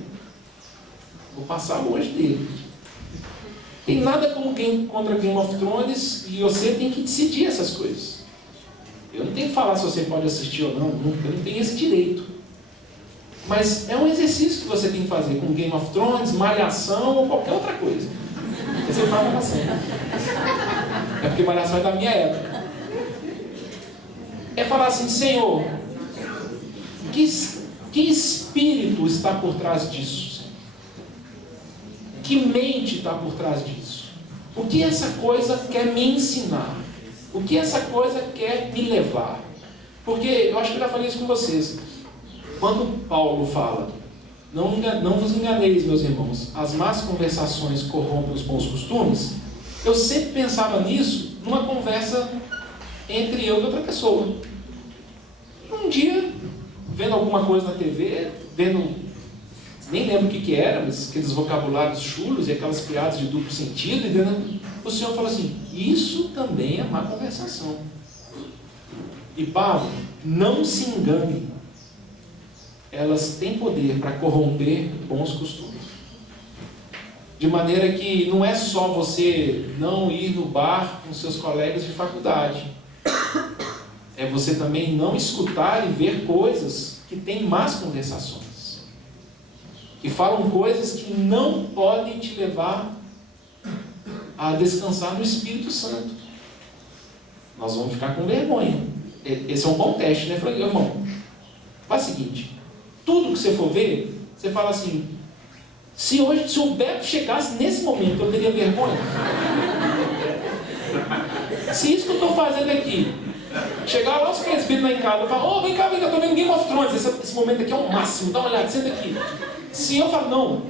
vou passar longe dele. Tem nada contra Game of Thrones, e você tem que decidir essas coisas. Eu não tenho que falar se você pode assistir ou não, eu não tenho esse direito. Mas é um exercício que você tem que fazer com Game of Thrones, Malhação ou qualquer outra coisa. Você fala Malhação. É porque Malhação é da minha época. É falar assim, Senhor, que espírito está por trás disso? Senhor? Que mente está por trás disso? O que essa coisa quer me ensinar? O que essa coisa quer me levar? Porque eu acho que eu já falei isso com vocês. Quando Paulo fala, não vos enganeis, meus irmãos, as más conversações corrompem os bons costumes, eu sempre pensava nisso numa conversa entre eu e outra pessoa. Um dia, vendo alguma coisa na TV, nem lembro o que era, mas aqueles vocabulários chulos e aquelas piadas de duplo sentido, e o Senhor fala assim, isso também é má conversação. E Paulo, não se engane, elas têm poder para corromper bons costumes. De maneira que não é só você não ir no bar com seus colegas de faculdade. É você também não escutar e ver coisas que têm más conversações. Que falam coisas que não podem te levar a descansar no Espírito Santo. Nós vamos ficar com vergonha. Esse é um bom teste, né? Falei, irmão, faz o seguinte, tudo que você for ver, você fala assim, se o Beto chegasse nesse momento, eu teria vergonha? Se isso que eu estou fazendo aqui, chegar lá os presbíteros lá em casa, eu falo, vem cá, eu estou vendo Game of Thrones, esse momento aqui é o máximo, dá uma olhada, senta aqui. Se eu falo, não,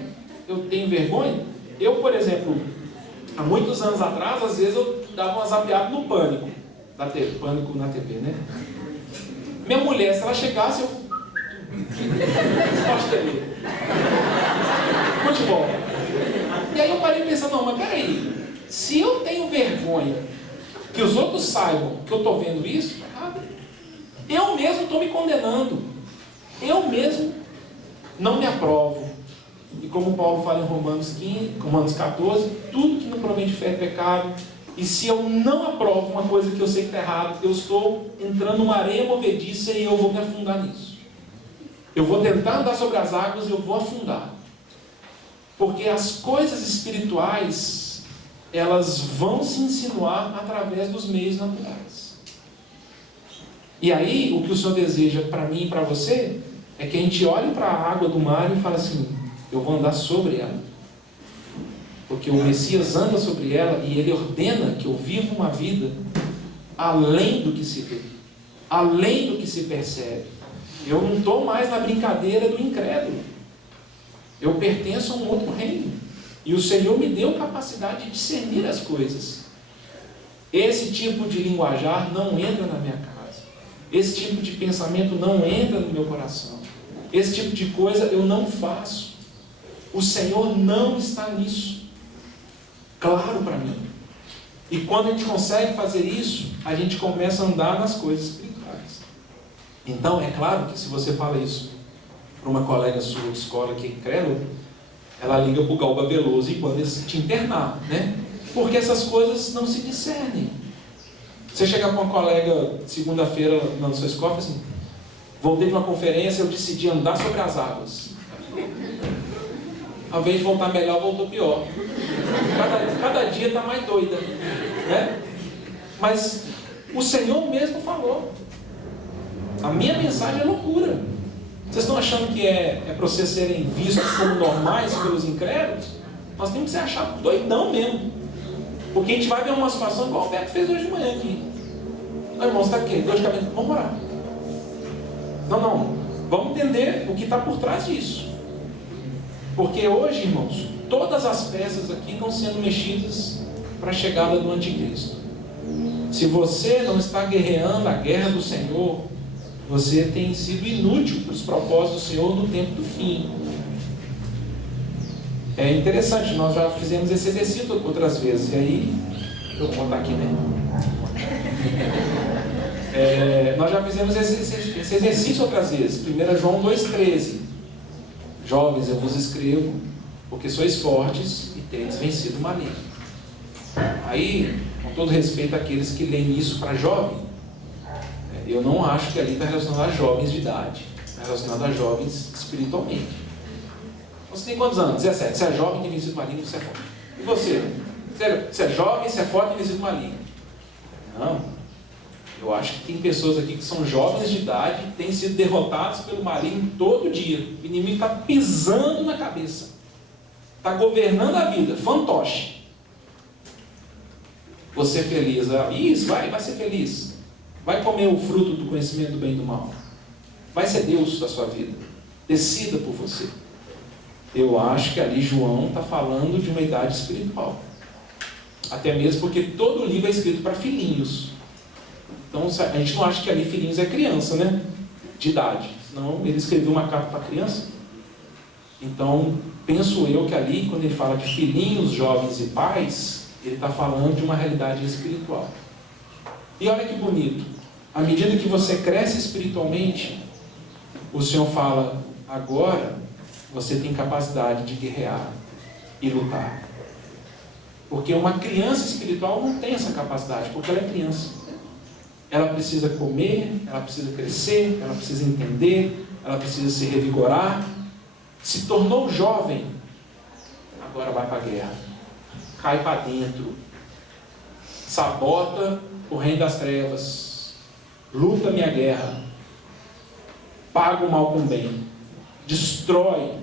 eu tenho vergonha, eu, por exemplo, há muitos anos atrás, às vezes eu dava uma zapeada no Pânico, Pânico na TV, né? Minha mulher, se ela chegasse, eu... Futebol. E aí eu parei pensando, não, mas peraí, se eu tenho vergonha que os outros saibam que eu estou vendo isso, eu mesmo estou me condenando, eu mesmo não me aprovo. E como Paulo fala em Romanos 14, tudo que não provém de fé é pecado. E se eu não aprovo uma coisa que eu sei que está errada, eu estou entrando numa areia movediça e eu vou me afundar nisso. Eu vou tentar andar sobre as águas e eu vou afundar. Porque as coisas espirituais, elas vão se insinuar através dos meios naturais. E aí, o que o Senhor deseja para mim e para você, é que a gente olhe para a água do mar e fale assim, eu vou andar sobre ela. Porque o Messias anda sobre ela e ele ordena que eu viva uma vida além do que se vê, além do que se percebe. Eu não estou mais na brincadeira do incrédulo. Eu pertenço a um outro reino. E o Senhor me deu capacidade de discernir as coisas. Esse tipo de linguajar não entra na minha casa. Esse tipo de pensamento não entra no meu coração. Esse tipo de coisa eu não faço. O Senhor não está nisso. Claro para mim. E quando a gente consegue fazer isso, a gente começa a andar nas coisas espirituais. Então, é claro que se você fala isso para uma colega sua de escola que é incrédula, ela liga para o Galba Veloso e manda te internar, né? Porque essas coisas não se discernem. Você chegar para uma colega segunda-feira na sua escola e assim, voltei de uma conferência, eu decidi andar sobre as águas. Ao invés de voltar melhor, voltou pior. Cada dia está mais doida, né? Mas o Senhor mesmo falou. A minha mensagem é loucura. Vocês estão achando que é para vocês serem vistos como normais pelos incrédulos? Nós temos que ser achados doidão mesmo. Porque a gente vai ver uma situação igual o Beto fez hoje de manhã aqui. Não, irmão, você está aqui, dor de cabeça, vamos orar. Não, vamos entender o que está por trás disso. Porque hoje, irmãos, todas as peças aqui estão sendo mexidas para a chegada do anticristo. Se você não está guerreando a guerra do Senhor, você tem sido inútil para os propósitos do Senhor no tempo do fim. É interessante, nós já fizemos esse exercício outras vezes. E aí, deixa eu contar aqui, né? Nós já fizemos esse exercício outras vezes. 1 João 2,13. Jovens, eu vos escrevo, porque sois fortes e tendes vencido o maligno. Aí, com todo respeito àqueles que leem isso para jovem, eu não acho que ali está relacionado a jovens de idade, está relacionado a jovens espiritualmente. Você tem quantos anos? 17. Você é jovem, tem vencido o maligno, você é forte. E você? Você é jovem, você é forte, tem vencido o maligno. Não. Eu acho que tem pessoas aqui que são jovens de idade, têm sido derrotados pelo maligno todo dia. O inimigo está pisando na cabeça. Está governando a vida. Fantoche. Você é feliz. Isso, vai ser feliz. Vai comer o fruto do conhecimento do bem e do mal. Vai ser Deus da sua vida. Decida por você. Eu acho que ali João está falando de uma idade espiritual. Até mesmo porque todo o livro é escrito para filhinhos. Então a gente não acha que ali filhinhos é criança, né? De idade. Senão ele escreveu uma carta para criança. Então, penso eu que ali, quando ele fala de filhinhos, jovens e pais, ele está falando de uma realidade espiritual. E olha que bonito. À medida que você cresce espiritualmente, o Senhor fala, agora você tem capacidade de guerrear e lutar. Porque uma criança espiritual não tem essa capacidade, porque ela é criança. Ela precisa comer, ela precisa crescer, ela precisa entender, ela precisa se revigorar. Se tornou jovem, agora vai para a guerra. Cai para dentro. Sabota o reino das trevas. Luta minha guerra. Paga o mal com o bem. Destrói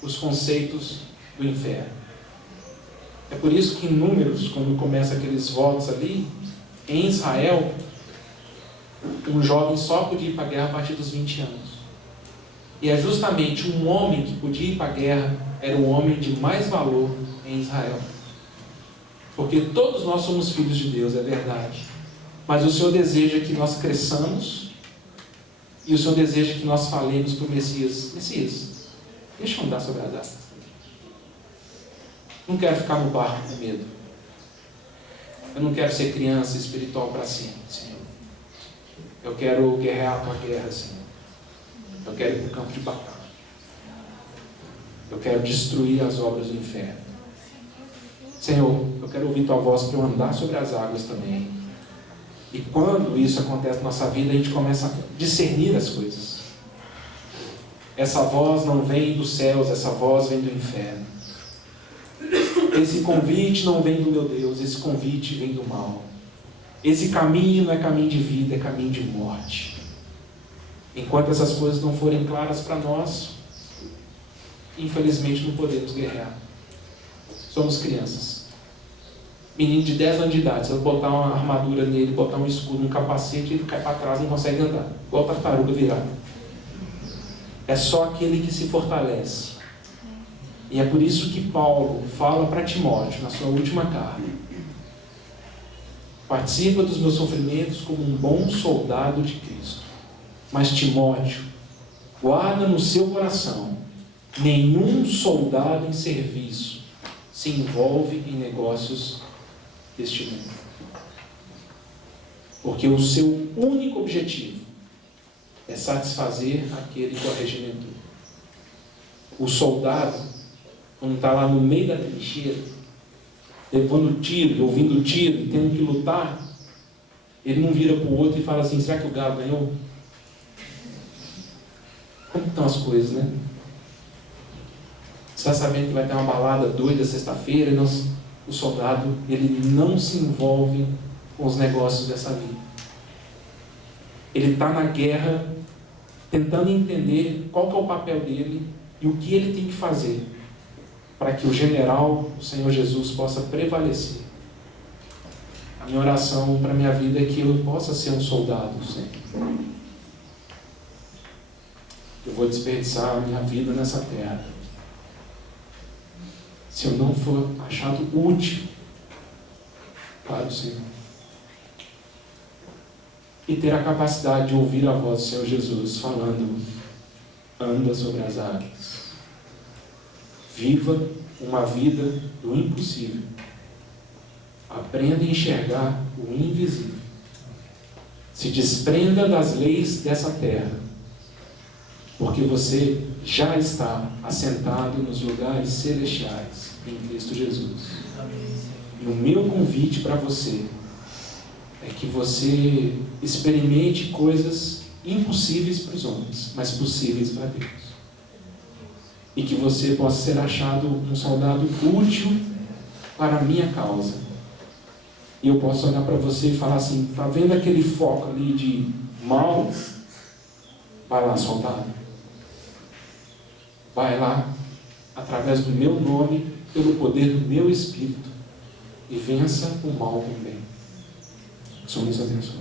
os conceitos do inferno. É por isso que em Números, quando começa aqueles votos ali, em Israel, um jovem só podia ir para a guerra a partir dos 20 anos. E é justamente um homem que podia ir para a guerra, era o homem de mais valor em Israel. Porque todos nós somos filhos de Deus, é verdade. Mas o Senhor deseja que nós cresçamos, e o Senhor deseja que nós falemos para o Messias, Messias, deixa eu andar sobre a água. Não quero ficar no barco com medo. Eu não quero ser criança espiritual para sempre, Senhor. Eu quero guerrear a tua guerra, Senhor. Eu quero ir para o campo de batalha. Eu quero destruir as obras do inferno. Senhor, eu quero ouvir tua voz para eu andar sobre as águas também. E quando isso acontece na nossa vida, a gente começa a discernir as coisas. Essa voz não vem dos céus, essa voz vem do inferno. Esse convite não vem do meu Deus, esse convite vem do mal. Esse caminho não é caminho de vida, é caminho de morte. Enquanto essas coisas não forem claras para nós, infelizmente não podemos guerrear. Somos crianças. Menino de 10 anos de idade, se eu botar uma armadura nele, botar um escudo, um capacete, ele cai para trás e não consegue andar. Igual tartaruga virada. É só aquele que se fortalece. E é por isso que Paulo fala para Timóteo, na sua última carta: participa dos meus sofrimentos como um bom soldado de Cristo. Mas Timóteo, guarda no seu coração, nenhum soldado em serviço se envolve em negócios deste mundo. Porque o seu único objetivo é satisfazer aquele que o arregimentou. O soldado, quando está lá no meio da trincheira, levando tiro, ouvindo tiro, tendo que lutar, ele não vira para o outro e fala assim: será que o galo ganhou? Como estão as coisas, né? Você está sabendo que vai ter uma balada doida sexta-feira, e o soldado, ele não se envolve com os negócios dessa vida. Ele está na guerra, tentando entender qual que é o papel dele e o que ele tem que fazer para que o general, o Senhor Jesus, possa prevalecer. A minha oração para a minha vida é que eu possa ser um soldado sempre. Eu vou desperdiçar a minha vida nessa terra se eu não for achado útil para o Senhor. E ter a capacidade de ouvir a voz do Senhor Jesus falando: anda sobre as águas. Viva uma vida do impossível. Aprenda a enxergar o invisível. Se desprenda das leis dessa terra, porque você já está assentado nos lugares celestiais em Cristo Jesus. E o meu convite para você é que você experimente coisas impossíveis para os homens, mas possíveis para Deus. E que você possa ser achado um soldado útil para a minha causa. E eu posso olhar para você e falar assim: está vendo aquele foco ali de mal? Vai lá, soldado. Vai lá, através do meu nome, pelo poder do meu Espírito, e vença o mal com o bem. O Senhor nos abençoe.